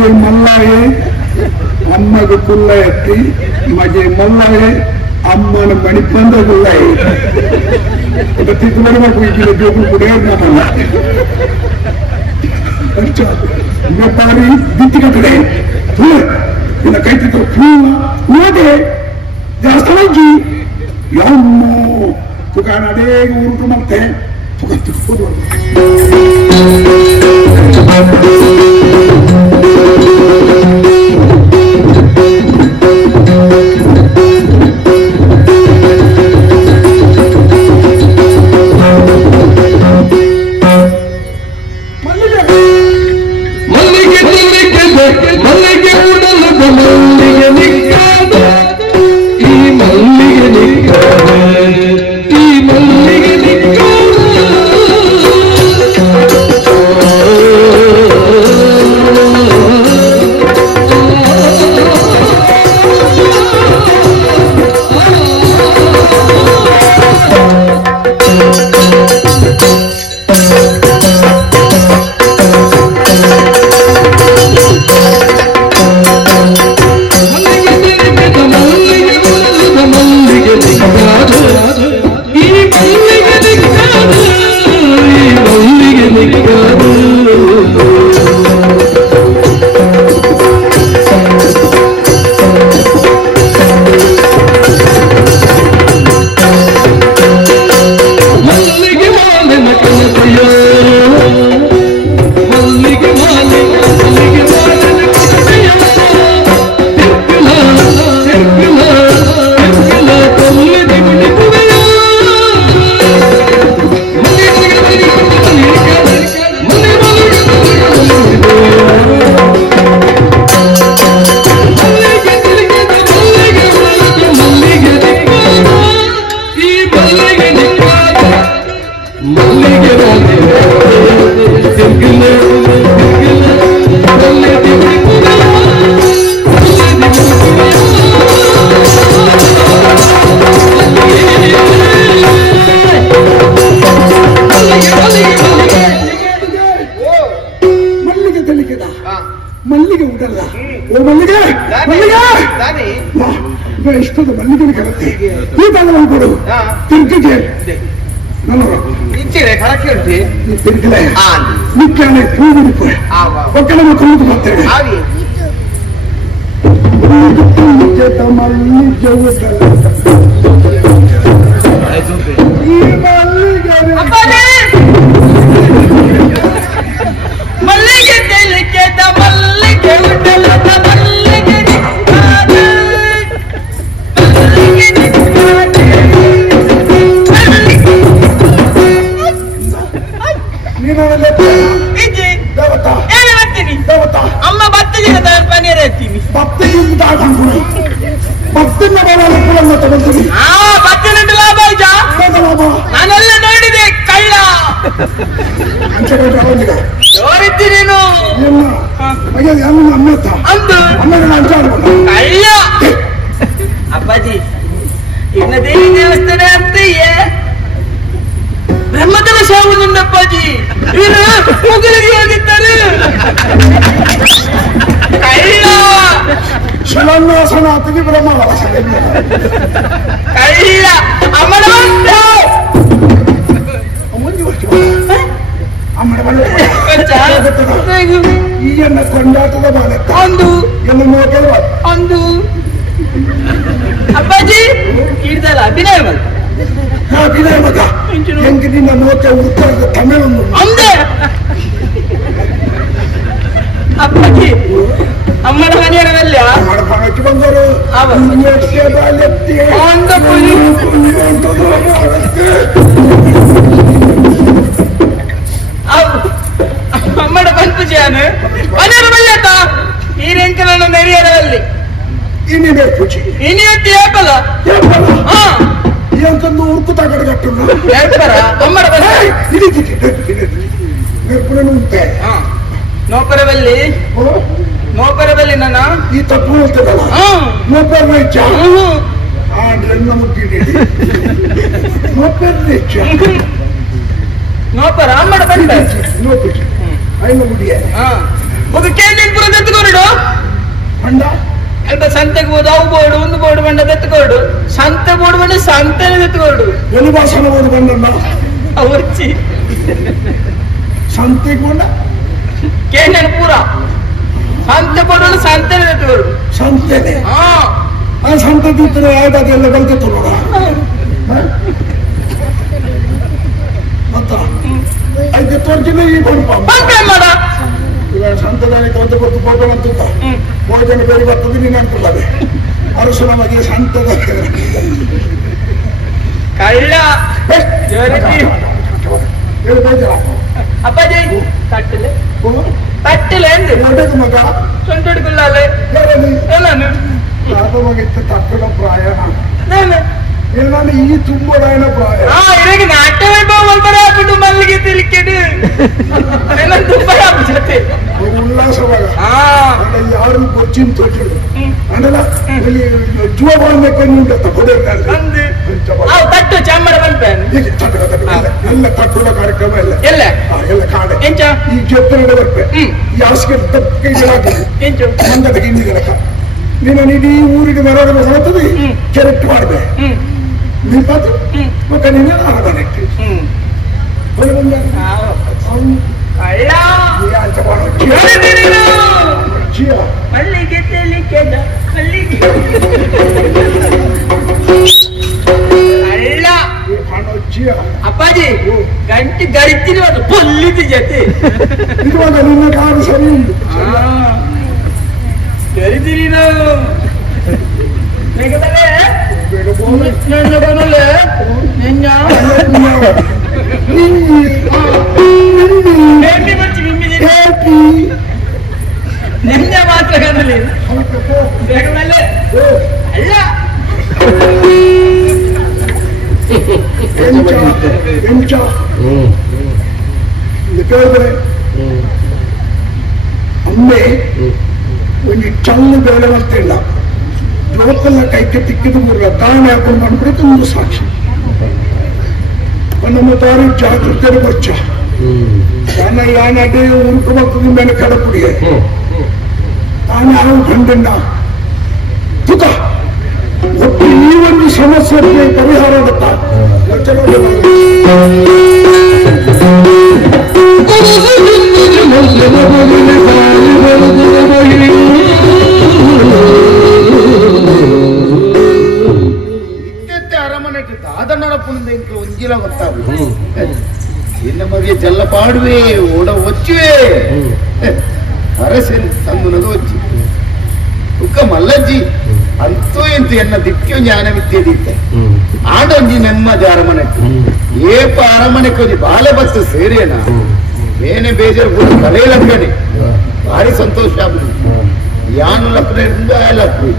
मजे मल्लाये अम्मगे कुल्ल एत्ति मजे मल्लाये अम्मन मणिपंद गुल्लाये तिथुवर में कोई किलो जो कुछ ना मल्ला अच्छा व्यापारी दित्ती का करे इन कहते तो फूल नोटे जास्ता जी यम्मो पुकारा दे उनको मरते पुकाते खुद अप्पाजी इन देवी देवस्थान अंतये ब्रह्मदेव शावुंदप्पाजी इवनु मुगलिಗೆ ಹೋಗಿದ್ದಾರೆ ಕೈಲ ಶಿಲಾನ್ಯಾಸನಾತಿಗೆ ಬ್ರಹ್ಮವಾಸ ಕೈಲ ಅಮರವಂತ ಈಯನ್ನ ಕೊಂಡಾಟದ ಬಾಲಕ ಒಂದು ಎಲ್ಲ ನೋಕಲ್ ಒಂದು ಅಪ್ಪಾಜಿ ಇರ್ದಲ್ಲ ಅಭಿನಯ ಮಗ ಅಭಿನಯ ಮಗ ಹೆಂಗೆ ನಿನ್ನ ನೋಟ ಉತ್ತರದ ತಮಿಳನ್ನು ಅಂದೆ ಅಪ್ಪಾಜಿ ಅಮ್ಮನ ಮನೆಯವರಲ್ಲ ಅಮ್ಮನ ಪಣಕ್ಕೆ ಬಂದರು ಒಂದು ಅಮ್ಮನ ಬಂತು ಜಾನು ಮನೆಯ ಬಲ್ಲಾಟ ಈ ರೆಂಕಲನ್ನು ನೆರೆಯರಲ್ಲಿ ಇನ್ನೇ ಖುಷಿ ಇನ್ನೇತಿ ಏಪಲ ಹಾ ಎಂತಂದು ಉರುಕು ತಗಡಗಟ್ಟು ಏಪರ ಅಮ್ಮನ ಬಲ್ಲ ಉಂಟೆ ನೋಪರದಲ್ಲಿ ನನ್ನ ಈ ತಪ್ಪು ಹೇಳ್ತದಲ್ಲ ನೋಪರ್ ವೆಚ್ಚ ಆಡ್ರೆನ್ನ ಮುಟ್ಟಿಡಿ ನೋಪರ್ ವೆಚ್ಚ ನೋಪರ ಅಮ್ಮಡ ಬಂದ ನೋಪಿ ಐನ ಮುಡಿಯ ಒಂದು ಕೇಂದ್ರಪುರ ತೆಗೆದುಕೊಂಡು ಸಂತೆಗೆ ಹೋದ ಅವು ಬೋರ್ಡು ಒಂದು ಬೋರ್ಡು ಬಂಡ ತೆತ್ಕೊಡು ಸಂತೆ ಬೋರ್ಡು ಬಂಡ ಸಂತೆನೆ ತೆತ್ಕೊಡು ಎಲ್ಲಿ ಭಾಷಣ ಓದಿ ಬಂದಲ್ಲ ಅವಚ್ಚಿ ಸಂತೆಗೆ ಬಂದ ಕೇಂದ್ರ ಪೂರ ಸಂತೆ ಬೋರ್ಡು ಸಂತೆನೆ ತೆತ್ಕೊಡು ಸಂತೆನೆ ಹಾ ಆ ಸಂತೆ ತಿಂತಾರೆ ಯಾವ್ದಾದೆಲ್ಲ ಕಲ್ತಿತ್ತು ನೋಡ ಮತ್ತ ಐದು ತೋರ್ಜಿನ ಈ ಬಂಪ ಮಾಡ ಇವಾಗ ಸಂತದಾನಿ ತೊಂದು ಕೊಟ್ಟು ಫೋಟೋ ಅಂತಂತ ಭೋಜನ ಬೇರೆ ಬರ್ತದೆ ನೀನು ಅನ್ಕೊಳ್ಳದೆ ಅರಸನ ಮಗೆ ಸಂತದ ಕಳ್ಳ ಹೇಳು ಬೇಜಾರ ಅಪ್ಪಾಜಿ ತಟ್ಟಲೆ ತಟ್ಟಲೆ ಎಂದು ದೊಡ್ಡದು ಮಗ ಸೊಂಟೊಡ್ಕೊಳ್ಳೆ ನಾನು ಮಗಿತ್ತು ತಪ್ಪದ ಪ್ರಾಯ ನಾನು ನಾನು ಈ ತುಂಬರಾಯಣ ಪ್ರಾಯ ಇರಗೆ ನಾಟ್ಯ ವೈಭವ ಒಂಥರ ಆಗ್ಬಿಟ್ಟು ಮಲ್ಲಿಗೆ ತಿಲಿಕೆಡು ತುಂಬ ಜೊತೆ ಉಲ್ಲಾಸವಾಗ ಯಾರು ಕೊಚ್ಚಿನ ತೊಟ್ಟಿಡು ಅಂದಲ್ಲ ಇಲ್ಲಿ ಜುವ ಬಾಳ್ಬೇಕು ತಗೊಳ್ಳಿ ತಟ್ಟು ಚಾಮರ ಬಂದ್ಪೇನು ಎಲ್ಲ ತಟ್ಟುವ ಕಾರ್ಯಕ್ರಮ ಎಲ್ಲ ಎಲ್ಲ ಎಲ್ಲ ಕಾಡೆ ಎಂಚ ಈ ಜೊತ್ತನೆ ಬರ್ಪೆ ಈ ಹಾಸಿಗೆ ತಪ್ಪೆ ಎಂಚು ಮಂದದ ಹಿಂದಿಗಳಕ ನೀನು ಇಡೀ ಊರಿಗೆ ಮೆರವಣಿಗೆ ಹೊರತದೆ ಕೆರೆಕ್ಟ್ ಮಾಡ್ದೆ ನಿಂತು ಮತ್ತೆ ನೀನೇ ಆಡಬೇಕು ಹೊಳೆ ಬಂದ ಮಲ್ಲಿಗೆ ತೆಲಿಕೆದ ಮಲ್ಲಿಗೆ ಅಲ್ಲ ಅಪ್ಪಾಜಿ ಗಂಟೆ ಗರಿತೀನಿ ಅದು ಪೊಲ್ಲಿದ ಜೊತೆ ಇವಾಗ ನಿನ್ನ ಕಾರು ಸರಿ ಉಂಟು ಗರಿತೀನಿ ನಾವು ನೆನ್ನೆ ಮಾತ್ರ ಕನ್ನಲಿ ಅಲ್ಲ ಅಮ್ಮೆ ಒಂದು ಚಲ್ಲು ಬೇರೆ ಬರ್ತಿಲ್ಲ ಜೋಕಲ್ಲ ಕೈಗೆ ತಿಕ್ಕಿದ ಮೂರ ತಾಣ ಹಾಕೊಂಡು ಮಾಡ್ಬಿಟ್ಟು ಒಂದು ಸಾಕ್ಷಿ ನಮ್ಮ ತಾನು ಜಾಗೃತಿ ಬಚ್ಚ ತಾನ ಯಾನಡೆ ಉಂಟು ಬರ್ತದೆ ಮೇಲೆ ಕಡಪುಡಿಗೆ ತಾನು ಯಾವ ಗಂಡಣ್ಣ ತುಕ ಒಟ್ಟು ಈ ಒಂದು ಸಮಸ್ಯೆಗೆ ಪರಿಹಾರ ಆಗುತ್ತಾ ಅರಮನೆ ದಾದನಡಪುನಿಂದ ಇಂಕ ಒಂಜಿಲ ಗೊತ್ತಾಗು ಇನ್ನ ಮಗೆ ಜಲ್ಲ ಪಾಡುವೆ ಓಡ ಒಚ್ಚುವೆ ಅರಸೆನ್ ತಂದುನದು ಒಚ್ಚಿ ಉಕ್ಕ ಮಲ್ಲಜ್ಜಿ ಅಂತೂ ಇಂತು ಎನ್ನ ದಿಕ್ಕು ಜ್ಞಾನವಿದ್ಯದಿತ್ತೆ ಆಡೊಂಜಿ ನೆಮ್ಮದಿ ಅರಮನೆಕ್ಕೆ ಏಪ ಅರಮನೆಗೆ ಬಾಲೆ ಬತ್ತು ಸೇರೇನ ಏನೇ ಬೇಜಾರು ಕೂಡ ಕಲೆ ಲಕ್ಕಣೆ ಭಾರಿ ಸಂತೋಷ ಆಗ್ಬಿಡಿ ಯಾನು ಲಕ್ಕಣೆ ಲಕ್ಷ್ಮಿ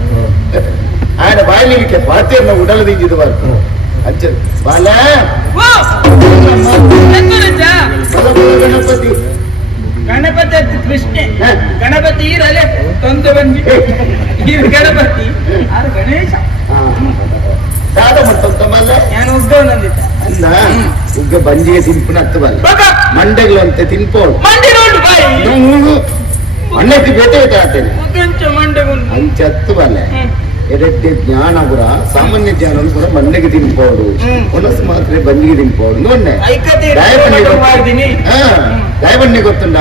ఆయన బాయలికి పాతేర్న ఉడలదింజిది వరకు అచ్చ బాల గణపతి ಗಣಪತಿ ಕೃಷ್ಣ ಗಣಪತಿ ಇರಲೆ ತಂದು ಬಂದಿ ಗಣಪತಿ ಆರು ಗಣೇಶ దాదా మొత్తం మళ్ళీ నేను ఉగ్గోనందిత అన్న ఉగ్గ బంజిగా తింపునట్టు వాళ్ళు మండగలు అంతే తినిపోడు నువ్వు మండకి పెట్టే అంచెత్తు వాళ్ళే ಎಡಕ್ಕೆ ಜ್ಞಾನ ಕೂಡ ಸಾಮಾನ್ಯ ಜ್ಞಾನ ಕೂಡ ಮಣ್ಣಿಗೆ ತಿನ್ಬಹುದು ಮನಸ್ಸು ಮಾತ್ರ ಬಂದಿಗೆ ತಿನ್ಬಹುದು ನೋಡ್ನೆ ದಯಬಣ್ಣಿ ಗೊತ್ತುಂಡ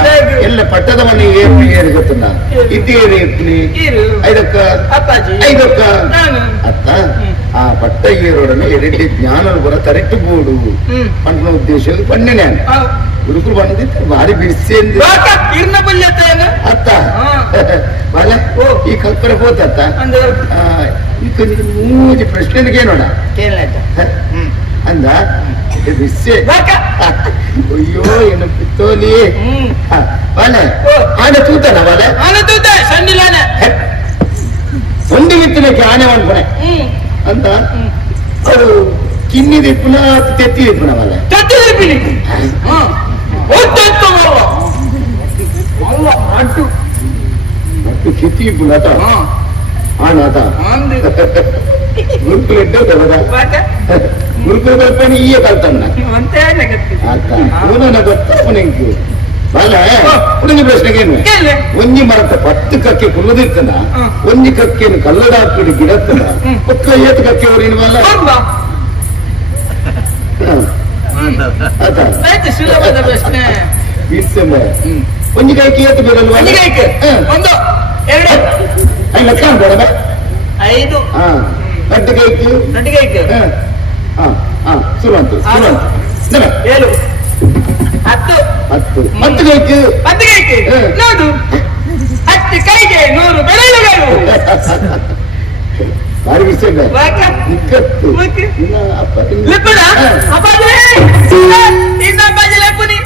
ಎಲ್ಲ ಪಟ್ಟದ ಮನೆ ಏರಿ ಗೊತ್ತುಂಡ ಇದ್ದೇರಿ ಐದಕ್ಕ ಐದಕ್ಕ ಅತ್ತ ಆ ಪಟ್ಟ ಏರೋಡನೆ ಎಡಕ್ಕೆ ಜ್ಞಾನ ಕೂಡ ಕರೆಕ್ಟ್ ಬೋಡು ಪಂಡ ಉದ್ದೇಶ ಪಣ್ಣನೆ ಹುಡುಗರು ಬಂದಿತ್ತು ಭಾರಿ ಬಿಡಿಸಿ ಅತ್ತ ಬಾಲ ಈ ಕಲ್ಪನೆ ಹೋತತ್ತ ಈಗ ಮೂಜಿ ಪ್ರಶ್ನೆಗೆ ನೋಡ ಅಂದ ಬಿಸ್ಸೆ ಅಯ್ಯೋ ಏನು ಪಿತ್ತೋಲಿ ಬಾಲ ಆನೆ ತೂತನ ಬಾಲ ಒಂದಿಗಿತ್ತಿನಕ್ಕೆ ಆನೆ ಮಾಡ್ಕೊಣೆ ಅಂತ ಅದು ಕಿನ್ನಿ ದಿಪ್ಪುನ ತೆತ್ತಿ ದಿಪ್ಪುನ ಬಾಲ ಅಟ್ಟು ಕಿತ್ತಿ ಪುನತ ಆನಾತ ಗುರುಕುಲು ಇದ್ದ ಗುರುಕುಲು ಕಲ್ಪನೆ ಈಯ ಕಲ್ತನ್ನ ಅಕ್ಕ ಅವನ ಗೊತ್ತಪ್ಪ ನಿಂಕು ಬಲ್ಲ ಉಳಿದ ಪ್ರಶ್ನೆಗೇನು ಕೇಳಿ ಒಂಜಿ ಮರತ 10 ಕಕ್ಕೆ ಕುಲ್ಲದಿರ್ತನ ಒಂಜಿ ಕಕ್ಕೆನು ಕಲ್ಲದಾಕಿಡಿ ಗಿಡತ್ತನ ಒಕ್ಕ ಏತು ಕಕ್ಕೆ ಅವರೇನು ಬಲ್ಲ ಆಯ್ತು ಸುಲಭದ ಪ್ರಶ್ನೆ ಒಂಜಿ ಕೈಗೆ ಏತು ಬೀರಲ್ವಾ ಒಂದು ಎರಡು ಐದು ಲಕ್ಷ ಬೇಡ 5 ಗಡ್ಡೆ ಕೈಗೆ ಶುರುವಂತು 7 10 10 ಕೈಗೆ 10 ಕೈಗೆ ನೋಡು 10 ಕೈಗೆ 100 ಬೆರಳುಗಳು ಭಾರಿ ವಿಷಯ ನಿಕ್ಕತ್ತು ಲಿಪ್ಪುಡ ಅಪ್ಪಾಜಿ ಇನ್ನ ಅಪ್ಪಾಜಿ ಲಿಪ್ಪುನಿ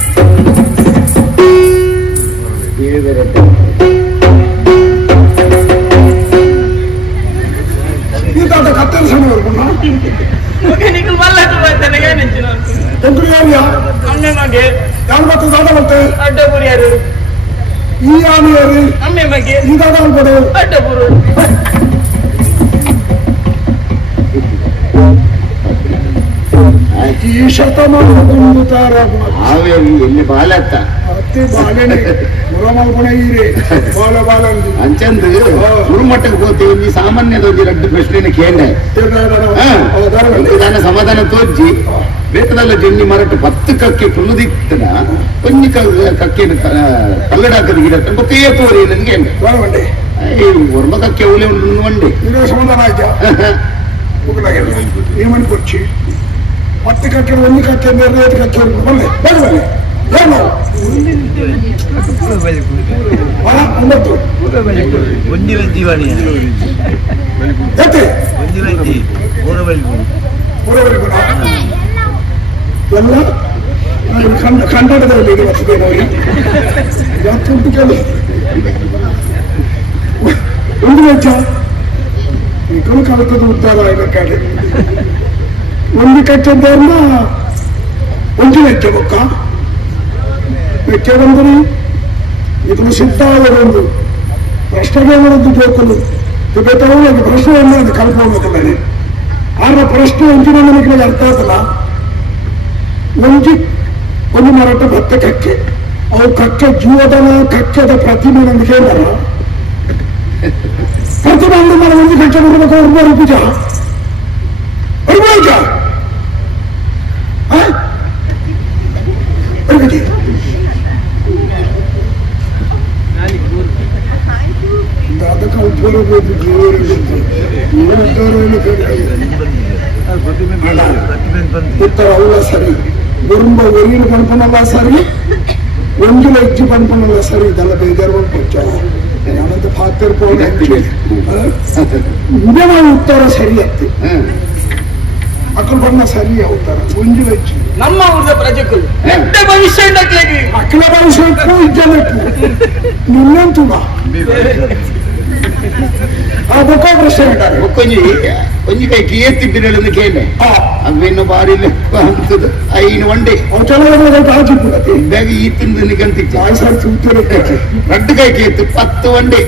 ಇಂಥ ಕತ್ತಲು ಸಣ್ಣ ನೀನು ಮಲ್ಲತ್ತು ಬರ್ತಾನೆ ಏನಿಚ್ಚಿನ ಅಮ್ಮೆ ಮಗೆ ಯಾರು ಮತ್ತೆ ದಾದ ಮತ್ತೆ ಅಡ್ಡ ಬುರಿಯಾರು ಈ ಆನೆಯರು ಅಮ್ಮೆ ಮಗೆ ಈ ದಾದ ಅನ್ಕೊಡು ಅಡ್ಡ ಬುರು ಈ ಶತಮಾನ ಹಾವೇರಿ ಎಲ್ಲಿ ಬಾಲತ್ತ ಅತ್ತೆ ಬಾಲೆನೆ ಮುರ ಮಲ್ಪನೆ ಈರೆ ಬಾಲ ಬಾಲ ಅಂಚಂದು ಗುರುಮಟ್ಟಕ್ಕೆ ಹೋಗ್ತೇವೆ ಈ ಸಾಮಾನ್ಯದ ಒಂದು 2 ಪ್ರಶ್ನೆ ಕೇಂದ್ರ ಸಮಾಧಾನ ತೋರ್ಜಿ ಬೇಕದಲ್ಲ ಜನ್ನಿ ಮರಟ್ಟು 10 ಕಕ್ಕೆ ಕುಲ್ಲದಿತ್ತನ ಒಂಜಿ ಕಕ್ಕೆ ಕಲ್ಲಡಾಕದ ಗಿಡ ಮತ್ತೆ ತೋರಿ ನನ್ಗೆ ಒರ್ಮ ಕಕ್ಕೆ ಒಲೆ ಉಂಟು ಒಂಡೆ ಸಮಾಧಾನ ಆಯ್ತಾ ಏಮನಿ ಕೊಚ್ಚಿ 10 ಕಕ್ಕೆ ಒಂದು ಕಕ್ಕೆ 2 ಕಕ್ಕೆ ಬಲ್ಲೆ ಬರಬಲ್ಲೆ ಏನು 9 ಕನ್ನಡದಲ್ಲಿ ಒಂದು ವೆಚ್ಚ ಇಕಲು ಕಲಿತದ ಉದ್ದಾರ ಇದಕ್ಕಾಗಿ ಒಂದು ಕಚ್ಚದನ್ನ ಒಂದು ವೆಚ್ಚ ಬೊಕ್ಕ ವೆಚ್ಚ ಬಂದರೆ ಇದನ್ನು ಸಿದ್ಧಾವರೊಂದು ಪ್ರಶ್ನೆಗೆ ಒಂದು ಬೇಕಲು ಬೇತಾಗಿ ಪ್ರಶ್ನೆಯನ್ನು ಅದು ಕಲ್ಪನೆ ಆಗ ಪ್ರಶ್ನೆ ಒಂಚಿನ ನನಗೆ ಅರ್ಥ ಆಗಲ್ಲ ಒಂದು ಮರಾಠ 10 ಕಕ್ಕೆ ಅವು ಕಕ್ಕೆ ಜೀವದನ ಕಕ್ಕೆದ ಪ್ರತಿಮೆ ನಮ್ಗೆ ಕೇಳಾರ ಪ್ರತಿಮೆ ಅಂದ್ರೆ ನಾನು ಒಂದು ಕಕ್ಕೆ ಬರಬೇಕು ಅವ್ರು ಪೂಜ ಉತ್ತರ ಅವಲ್ಲ ಸರಿ ಗುರುಂಬ ಒಯ್ಯಿನ ಪಂಪನಲ್ಲ ಸರಿ ಒಂಜುಲ ಇಜ್ಜಿ ಪಂಪನಲ್ಲ ಸರಿ ಇದೆಲ್ಲ ಬೇಜಾರು ನಾನಂತ ಪಾತಿರ್ಕೊಂಡು ಇದೇ ನಾವು ಉತ್ತರ ಸರಿ ಆಗ್ತಿ ಅಕ್ಕಳು ಬಣ್ಣ ಸರಿ ಉತ್ತರ ಒಂಜುಲ ಇಜ್ಜಿ ನಮ್ಮ ಊರದ ಪ್ರಜೆಗಳು ಭವಿಷ್ಯ ಅಕ್ಕಳ ಭವಿಷ್ಯಕ್ಕೂ ಇಜ್ಜಬೇಕು ನಿನ್ನಂತೂ ಆ ಬೊಕ್ಕ ಪ್ರಶ್ನೆ ಹೇಳ್ತಾರೆ ಒಂಜಿ ಕೈ ಕೀರ್ತಿದ್ದನ್ನು ಕೇಳೆ ಅವೇನು ಬಾರಿ ಅಂತದ್ದು ಐನು ಒಂಡೆ ಬ್ಯಾಗ್ ಈ ತಿಂದು ಕಂತಿತ್ತು 2 ಕೈ ಕೇತು 10 ಒಂಡೆ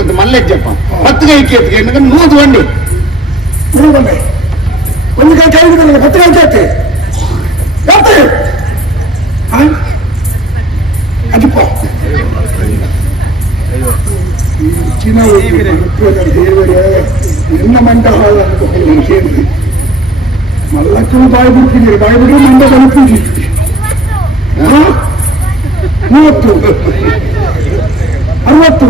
ಒಂದು ಮಲ್ಲೆಜ್ಜಪ್ಪ 10 ಕೈ ಕೇತು 100 ಒಂಡೆ ಒಂದು ಕೈ ಕೈ 10 ಕೈ ಕೇತೆ ಅದಕ್ಕೋ ಚಿನ್ನ ದೇವರೇ ಎನ್ನ ಮಂಟ ಹಾಳು ಅನ್ಕೊಂಡು ಕೇಳಿ ಮಲ್ಲಕ್ಕೂ ಬಾಯಿ ಬಿಡ್ತಿದ್ದೀರಿ ಬಾಯಿ ಬಿಟ್ಟು ಮಂಡ ಬದುಕಿದ್ದೀರಿ 30 60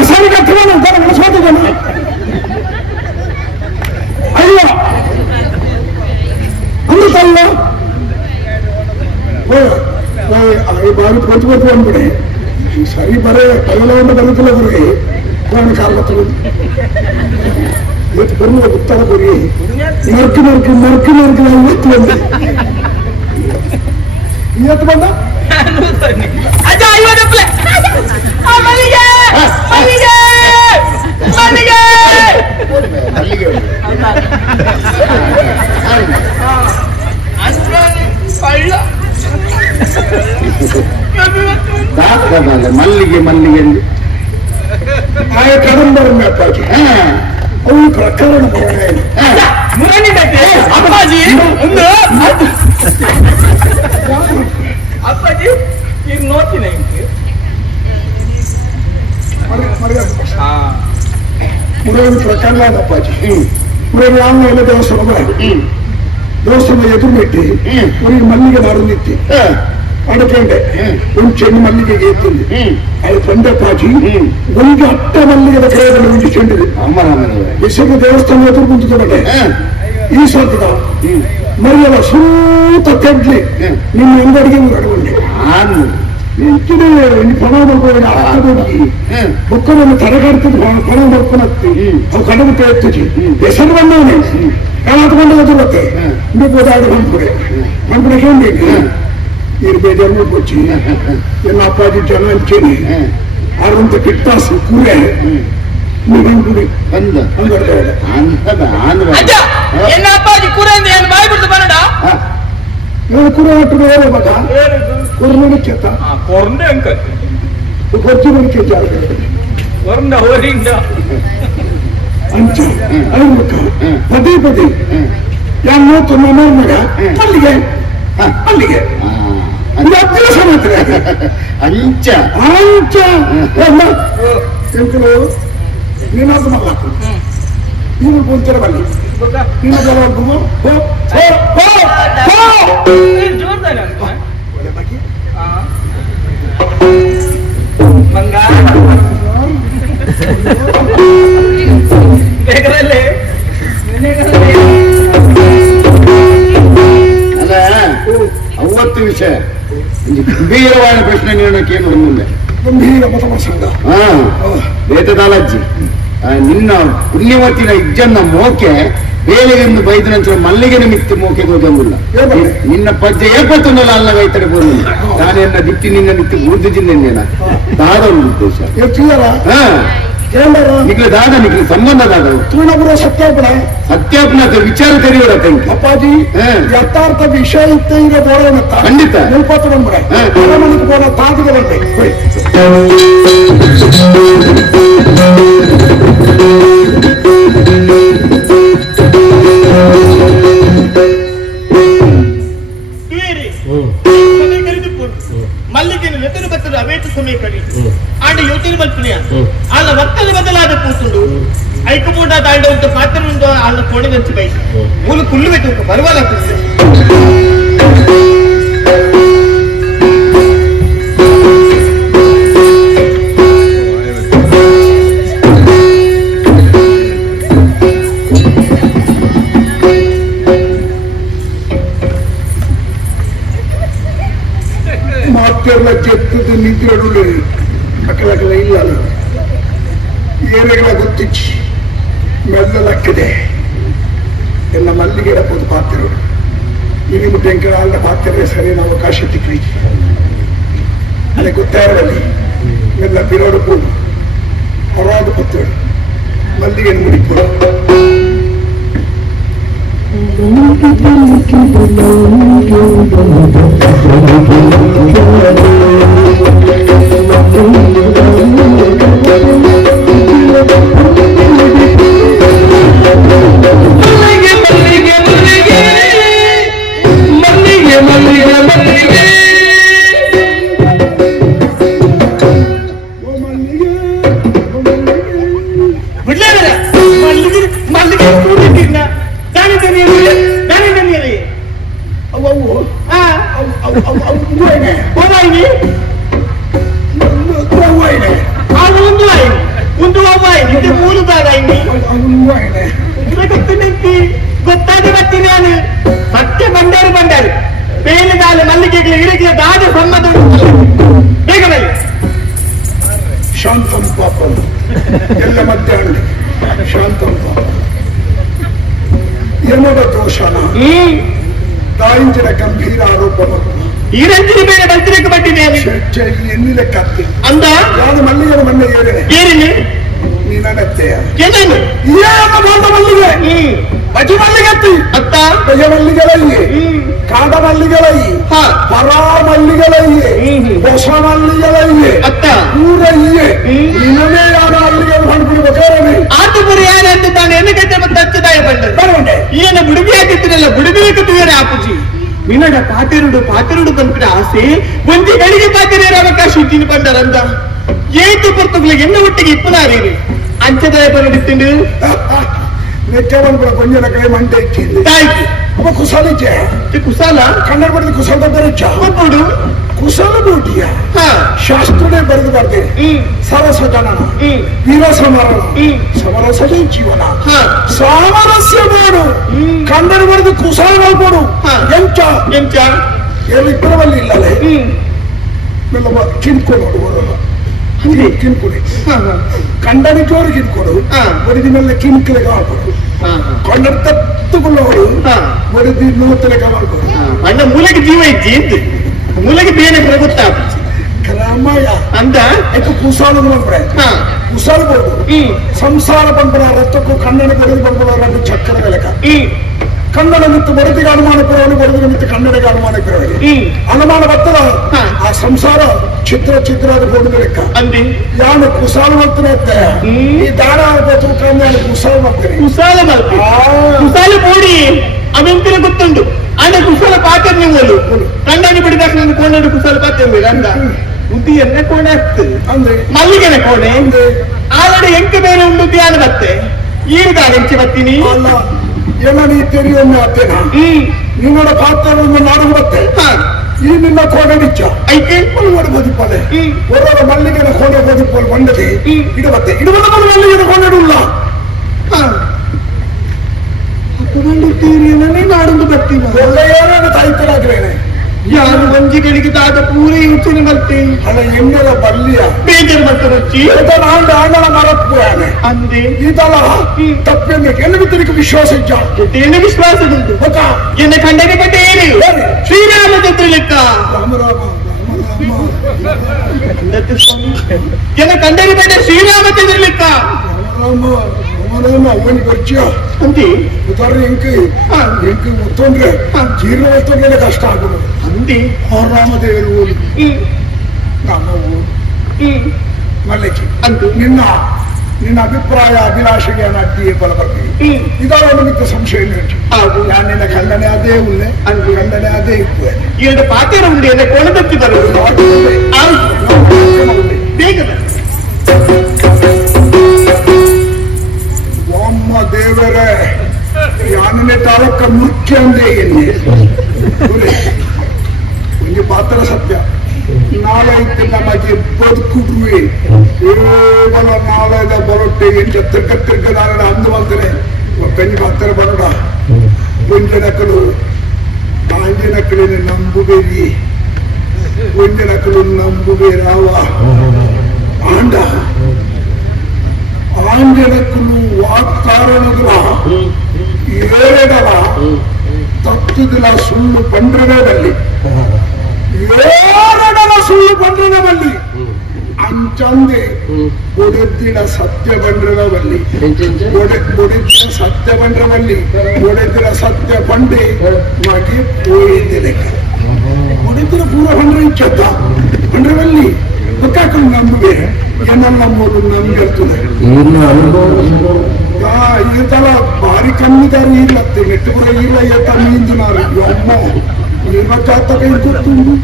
ಅಸಾರಿ ಕಟ್ಟಡ ನಡೆಸೋದಿದ್ದಾನ ಅಯ್ಯ ಅಂದಲ್ಲ ಬಾರಿ ಕೊಟ್ಟು ಅಂದ್ಬಿಡೆ ಸರಿ ಬರೇ ಪೈಲವನ್ನು ಬರುತ್ತಿಲ್ಲ ಬರೀ ಪುರಾಣ ಕಾಲ ಇವತ್ತು ಬರುವ ಉತ್ತರ ಬರೀ ನರ್ಕು ನರ್ಕು ನರ್ಕು ನರ್ಕು ಇವತ್ತು ಬಂದ ಇವತ್ತು ಬಂದ ಮಲ್ಲಿಗೆ ಮಲ್ಲಿಗೆ ಆಯ ಕದಂಬರ ಅಪ್ಪಾಜಿ ಅವು ಪ್ರಕರಣ ಅಪ್ಪಾಜಿ ಅಪ್ಪಾಜಿ ಇದು ನೋಡ್ತೀನಿ ಮುರೇವಿ ಪ್ರಕರಣ ಅಪ್ಪಾಜಿ ಮುರೇವಿ ಆಮೇಲೆ ದೇವಸ್ಥಾನ ಎದುರು ಬಿಟ್ಟು ಉರಿ ಮಲ್ಲಿಗೆ ಮಾರುಂದಿತ್ತು ಅಡಕೊಂಡೆ ಒಂದು ಚೆಂಡು ಮಲ್ಲಿಗೆಗೆ ಎತ್ತಿಂది ಅದು ಪಂಡಪ್ಪಾಜಿ ಒಂದು ಅಟ್ಟ ಮಲ್ಲಿಗೆದ ಕೈಯಲ್ಲಿ ಒಂದು ಚೆಂಡಿದೆ ಹೆಸರು ದೇವಸ್ಥಾನ ಎದುರು ಕುಂತ್ಕೊಂಡೆ ಈ ಸ್ವಲ್ಪ ಮರಿಯಲ್ಲ ಸೂತ ತೆಗ್ಲಿ ನಿಮ್ಮ ಅಂಗಡಿಗೆ ಅಡಗೊಂಡೆ ಇಂಚಿನ ಪಣ ಮಾಡ್ಕೋಬೇಡ ಆಗಿ ಬುಕ್ಕವನ್ನು ತಡೆಗಡ್ತದೆ ಪಣ ಮಾಡ್ಕೊಳತ್ತಿ ಅವು ಕಡಬಿಟ್ಟು ಎತ್ತಿಜಿ ಹೆಸರು ಬಂದವನೇ ಕಾತ್ಕೊಂಡು ಎದುರುತ್ತೆ ನೀವು ಓದಾಡಿ ಬಂದ್ಬಿಡೆ ಕೇಳಿ ಇರ್ ಬೇಜಾರು ಕೊಚ್ಚಿ ಎಲ್ಲ ಅಪ್ಪಾಜಿ ಜನ ಹಂಚೇನಿ ಆರಂತ ಕಿಟ್ಟಾಸು ಕೂರೆ ನೀವು ಬಂದ್ಬಿಡಿ என்ன அப்பாஜி குறைந்து என் வாய் கொடுத்து பண்ணடா నేను కూర పట్టుకునే బట కూరని చెత్త కొరండ అంక కొచ్చి మనకి చాలు కొరండ ఓరిండ అంచ అయ్యక పదే పదే యాన్నో తొన్నమరనగ మల్లిగే మల్లిగే అద్దె సమత్ర ಅಂಚ ಅಂಚ ಎಂಕಲು ನೀನಾದ ಮಲ್ಲಾಕು ನೀನು ಕೊಂಚರ ಬಲ್ಲಿ ನೀನು ಜವಾಬು ಹೋ ಹೋ ಹೋ ಜೋರ್ದಾರ ಒಳ್ಳೆ ಬಾಕಿ ಮಂಗ ಬೇಕರಲ್ಲೇ ಅಲ್ಲ ಅವತ್ತು ವಿಷಯ ಗಂಭೀರವಾದ ಪ್ರಶ್ನೆ ನಿರ್ಣಯಕ್ಕೇನು ಮುಂದೆ ಗಂಭೀರ ಮತ ಪ್ರಸಂಗ ಬೇತದಾಲಜ್ಜಿ ನಿನ್ನ ಪುಣ್ಯವತಿನ ಇಜ್ಜನ್ನ ಮೋಕೆ ಬೇಲೆಗೆಂದು ಬೈದ ನಂತರ ಮಲ್ಲಿಗೆ ಮಿತ್ತಿ ಮೋಕೆ ಹೋದಂಗಿಲ್ಲ ನಿನ್ನ ಪಜ್ಜೆ ಏಪತ್ತೊಂದಲ್ಲ ಅಲ್ಲ ವೈತಡೆ ಬೋದಿಲ್ಲ ನಾನೆನ್ನ ದಿಟ್ಟಿ ನಿನ್ನ ನಿತ್ತಿ ಬೂದಿಜಿನ್ನೇನ ದಾದ ಒಂದು ಉದ್ದೇಶ ನಿಗ್ಲ ದಾದ ನಿಗ್ಲ ಸಂಬಂಧ ದಾದ ತೂಣಪುರ ಸತ್ಯಾಪನ ಸತ್ಯಾಪನ ವಿಚಾರ ತೆರೆಯೋರ ತಂಗಿ ಅಪ್ಪಾಜಿ ಯಥಾರ್ಥ ವಿಷಯ ಇತ್ತ ಈಗ ಬೋಳವತ್ತ ಖಂಡಿತ ನೆನಪತ್ತು ಬಂದ್ಬಿಡ ಮನೆಗೆ ಬೋಳ ತಾದಿಗೆ ಬಂದೆ మల్లిగిని నెత్తను బెత్తలు అవేటు సమయ కడి ఆండ యువతిని మల్పినియా వాళ్ళ వత్తలు బదలాద కూతుండు ఐకమూడ దాండ ఉంట పాత్ర ఉందో వాళ్ళ పొడి నుంచి బయట ఊళ్ళు కుళ్ళు పెట్టి ఒక బరువాల ಮಾತೆಲ್ಲ ಚೆತ್ತದ ನಿದ್ರೆಡು ಅಕ್ಕಲಕ್ಕಲ ಇಲ್ಲ ಏರೆಗಳ ಗೊತ್ತಿಚ್ಚಿ ಮೆಲ್ಲಲಕ್ಕಿದೆ ಎಲ್ಲ ಮಲ್ಲಿಗೆ ಇಡಬಹುದು ಪಾತ್ರೆಗಳು ಇನಿ ಮುಟ್ಟೆಂಕರ ಅಲ್ಲ ಪಾತ್ರೆ ಸರಿಯಾದ ಅವಕಾಶ ತಿಕ್ಕಿ ಅದೇ ಗೊತ್ತಾಯಿರಲಿ ಮೆಲ್ಲ ಬಿರೋಡಬಹುದು ಹೊರಾದ ಪತ್ರೆಗಳು ಮಲ್ಲಿಗೆ ಮುಡಿಕೊಂಡು ಗೊತ್ತಾದ ಬರ್ತೀನಿ ನಾನು ಸತ್ಯ ಬಂಡಾರು ಬಂಡಾರು ಬೇಲದಾಲ ಮಲ್ಲಿಗೆಗಳ ಇರಗಿಯ ದಾದ ಸಮ್ಮತ ಬೇಗ ಬನ್ನಿ ಶಾಂತಂ ಪಾಪಂ ಎಲ್ಲ ಮಧ್ಯಾಹ್ನ ಶಾಂತಂ ಪಾಪ ಏನದ ದೋಷನ ತಾಯಿಂಚಿನ ಗಂಭೀರ ಆರೋಪ ಈ ರಂಜಿನ ಮೇಲೆ ಬಂತಿರಕ್ಕೆ ಬಟ್ಟಿದ್ದೇನೆ ಎನ್ನಿಲೆ ಕತ್ತಿ ಅಂದ ಯಾವ್ದು ಮಲ್ಲಿಗೆ ಮೊನ್ನೆ ಏರಿನಿ ನೀನಗತ್ತೆಯ ಏನೇನು ಮಲ್ಲಿಗೆ ಪಚು ಮಲ್ಲಿಗೆತ್ತಿ ಅತ್ತ ಪಜ ಮಲ್ಲಿಗೆಲಯ್ಯೆ ಕಾಡ ಮಲ್ಲಿಗೆಲಯ್ಯೆ ಪರ ಮಲ್ಲಿಗೆಲಯ್ಯೆ ಹೊಸ ಮಲ್ಲಿಗೆಲಯ್ಯೆ ಅತ್ತ ಊರಯ್ಯೆ ನಿನ್ನನೇ ಯಾರ ಮಲ್ಲಿಗೆ ಹೊಂದ್ಬಿಡ್ಬೇಕಾರೆ ಆಟಪುರಿ ಯಾರಂತ ತಾನು ಎನ್ನಗತ್ತೆ ಮತ್ತೆ ಹಚ್ಚದಾಯ ಬಂದ ಬರೋಣೆ ಈಯನ ಬುಡಿಬಿ ಹಾಕಿತ್ತಿರಲ್ಲ ಬುಡಿಬಿ ಕಟ್ಟುವರೆ ಆಪುಜಿ ನಿನ್ನ ಕನ್ನಡ ಪಾತೆರುಡು ಬಂದ್ಬಿಡ ಆಸೆ ಒಂದೇ ಗಳಿಗೆ ಪಾತೆರೇರ ಅವಕಾಶ ಇದ್ದೀನಿ ಬಂದಾರಂದ ಏತು ಪುರ್ತಗಳು ಎನ್ನ ಒಟ್ಟಿಗೆ ಇಪ್ಪನಾರೀರಿ ಅಂಚದಾಯ ಬಂದಿಟ್ಟಿಂಡು ನೆಚ್ಚವನ್ ಕೂಡ ಕೊಂಚ ಕಡೆ ಮಂಟೆ ಇಚ್ಚಿಂది ಅವ ಕುಶಾಲಿಚೆ ಕುಶಾಲ ಕನ್ನಡ ಬರೆದು ಕುಶಾಲ ಬರಚ್ಚ ನೋಡು ಕುಶಾಲ ಡ್ಯೂಟಿಯ ಶಾಸ್ತ್ರನೇ ಬರೆದು ಬರ್ದೆ ಸರಸಜನನ ವೀರ ಸಮರಣ ಸಮರಸಜ ಜೀವನ ಸಾಮರಸ್ಯ ಮಾಡು ಕನ್ನಡ ಬರೆದು ಕುಶಾಲ ಕೊಡು ಎಂಚ ಎಂಚ ಇಬ್ಬರಲ್ಲಿ ಇಲ್ಲಲೇ ಕಿನ್ಕೊಡು ಬರೋಲ್ಲ ಕಿನ್ಕೊಡಿ ಕನ್ನಡ ಜೋರು ಕಿನ್ಕೊಡು ಒರಿಜಿನಲ್ ಕಿನ್ಕಲೆಗೆ ಮಾಡ್ಕೊಡು ಕನ್ನಡ ತತ್ತುಕೊಳ್ಳೋರು ಒರಿದಿ ನೂತಲೆಗೆ ಮಾಡ್ಕೊಡು ಅಣ್ಣ ಮೂಲೆಗೆ ಜೀವ ಇದ್ದಿ ಎಂದು ಮೂಲೆಗೆ ಬೇರೆ ಗೊತ್ತಾ ಕ್ರಮಯ ಅಂದ ಕುಶಾಲ ಬಂದ್ರೆ ಕುಶಾಲ ಬೋದು ಸಂಸಾರ ಬಂದ್ರ ರಕ್ತಕ್ಕೂ ಕನ್ನಡ ಬರೆದು ಬಂದ್ರ ಚಕ್ರ ಲೆಕ್ಕ ಕನ್ನಡ ಮಿತ್ತು ಬಡತಿಗೆ ಅನುಮಾನ ಪುರವನು ಬಡದಿನ ಮಿತ್ತು ಕನ್ನಡಗೆ ಅನುಮಾನ ಪುರವನಿ ಅನುಮಾನ ಬರ್ತದ ಆ ಸಂಸಾರ ಚಿತ್ರ ಅದು ಬೋಡಿದ ಲೆಕ್ಕ ಯಾನು ಕುಶಾಲ ಮಾಡ್ತಾನೆ ಇದ್ದೆ ಈ ದಾರ ನಾನು ಕುಶಾಲ ಮಾಡ್ತೇನೆ ಕುಶಾಲ ಬೋಡಿ ಅವೆಂತಿನ ಗೊತ್ತುಂಟು ಅಂದ್ರೆ ಕುಶಲ ಪಾತ್ರ ನೀವು ಕನ್ನಡ ಬಿಡಿದಾಗ ನನ್ನ ಕೋಣೆ ಕುಶಲ ಪಾತ್ರ ಅಂದ ಬುದ್ಧಿ ಎನ್ನ ಕೋಣೆ ಆಗ್ತದೆ ಅಂದ್ರೆ ಮಲ್ಲಿಗೆನ ಕೋಣೆ ಆಲ್ರೆಡಿ ಎಂಕ ಬೇರೆ ಉಂಟು ಧ್ಯಾನ ಬತ್ತೆ ಈಗ ಎಂಚೆ ಬರ್ತೀನಿ ಅಲ್ಲ ಎಲ್ಲ ನೀ ತೆರಿಯೊಮ್ಮೆ ಅತ್ತೇನ ನಿನ್ನೋಡ ಪಾತ್ರವನ್ನು ನಾನು ಬತ್ತೆ ಈ ನಿನ್ನ ಕೋಣೆ ನಿಚ್ಚ ಐತೆ ಬದುಪದೆ ಒಬ್ಬರ ಮಲ್ಲಿಗೆನ ಕೋಣೆ ಬದುಪಲ್ ಬಂಡದೆ ಇಡಬತ್ತೆ ಇಡುವಂತ ಮಲ್ಲಿಗೆನ ಕೋಣೆ ಇಡುಲ್ಲ ನಾಡೊಂದು ಬರ್ತೀನಿ ಒಳ್ಳೆಯ ತಾಯ್ತರಾಗ್ರೇನೆ ಯಾರು ಮಂಜಿಗಳಿಗೆ ತಾದ ಪೂರೇ ಯೋಚನೆ ಬರ್ತೆ ಅಲ್ಲ ಎಣ್ಣೆಲ ಬಲ್ಲಿಯ ಬೇಜಾರು ಬರ್ತಾರಚ್ಚಿ ಆಂಡ ಆಂಡಲ ಮರಪ್ಪುಯಾನೆ ಅಂದೆ ಇದಲ್ಲ ತಪ್ಪೆಂದ್ರೆ ಎನ್ನು ಬಿತ್ತಲಿಕ್ಕೆ ವಿಶ್ವಾಸ ಇಜ್ಜ ಏನು ವಿಶ್ವಾಸ ಉಂಟು ಎನ್ನ ಕಂಡನೆ ಬಟ್ಟೆ ಏನು ಶ್ರೀರಾಮಚಂದ್ರ ಲೆಕ್ಕ ರಾಮ ರಾಮ ಎನ್ನ ಕಂಡನೆ ಬಟ್ಟೆ ಶ್ರೀರಾಮಚಂದ್ರ ಲೆಕ್ಕ ಅವನಿಗೆ ಬರ್ಚಿಯ ಅಂತೆ ಉದಾಹರಣೆ ಎಂಕ ಒತ್ತೊಂಡ್ರೆ ಜೀರ್ಣ ಒತ್ತೊಂಡ್ರೆ ಕಷ್ಟ ಆಗುದು ಅಂತೆ ರಾಮದೇವರು ಓಲಿ ನಮ್ಮ ಮಲ್ಲಿಗೆ ಅಂತು ನಿನ್ನ ಅಭಿಪ್ರಾಯ ಅಭಿಲಾಷೆಗೆ ಅಡ್ಡಿಯೇ ಬಲ ಬರ್ತೀವಿ ಇದರ ನಿಮಿತ್ತ ಸಂಶಯ ನಾನು ನಿನ್ನ ಖಂಡನೆ ಅದೇ ಉಳ್ಳೆ ಖಂಡನೆ ಅದೇ ಇರ್ತದೆ ಎರಡು ಪಾತ್ರ ಉಂಡೆ ಎನ್ನ ಕೋಣದಕ್ಕೆ ಬರೋದು ಬೇಗ ಅಮ್ಮ ದೇವರೇ ಯಾನನೆ ತಾಲೂಕ ಮುಖ್ಯ ಅಂದೇ ಎನ್ನೆ ಒಂದು ಪಾತ್ರ ಸತ್ಯ ನಾಳೆ ಇತ್ತು ನಮಗೆ ಬದುಕುಡ್ವಿ ಕೇವಲ ನಾಳೆದ ಬರೊಟ್ಟೆ ಎಂಟು ತಿರ್ಗದ ಅಂದು ಮಾಡ್ತೇನೆ ಪೆಂಜಿ ಪಾತ್ರ ಬರೋಡ ಒಂಜನಕಲು ಆಂಜನಕಲಿನ ನಂಬುಬೇರಿ ಒಂಜನಕಲು ನಂಬುಬೇರಾವ ಆಂಡ ಆಂಜನಕಲು ವಾಕ್ಕಾರಣಗಳ ಏಳೆಡಲ ತತ್ತುದಿಲ ಸುಳ್ಳು ಪಂಡ್ರದಲ್ಲಿ ಏಳೆಡಲ ಸುಳ್ಳು ಪಂಡ್ರದಲ್ಲಿ ಅಂಚಂದೆ ಒಡೆದಿನ ಸತ್ಯ ಬಂಡ್ರದಲ್ಲಿ ಒಡೆದಿನ ಸತ್ಯ ಬಂಡ್ರದಲ್ಲಿ ಒಡೆದಿನ ಸತ್ಯ ಬಂಡೆ ಮಾಗಿ ಪೋಯಿದ್ದೆ ಒಡೆದಿನ ಪೂರ ಬಂಡ್ರ ಇಚ್ಚತ್ತ ಬಂಡ್ರದಲ್ಲಿ ಗೊತ್ತಾಕೊಂಡು ನಂಬುವೆ ಏನನ್ನ ನಮ್ಮೋದು ನಂಬಿರ್ತದೆ ಈ ತರ ಭಾರಿ ಕಮ್ಮಿದಾರಿ ಇಲ್ಲತ್ತೆ ನೆಟ್ಟು ಕೂಡ ಇಲ್ಲ ಎತ್ತ ಮೀಂದಿನಾರು ಅಮ್ಮ ನಿಮ್ಮ ಜಾತ ಕೈ ಗೊತ್ತುಂಡು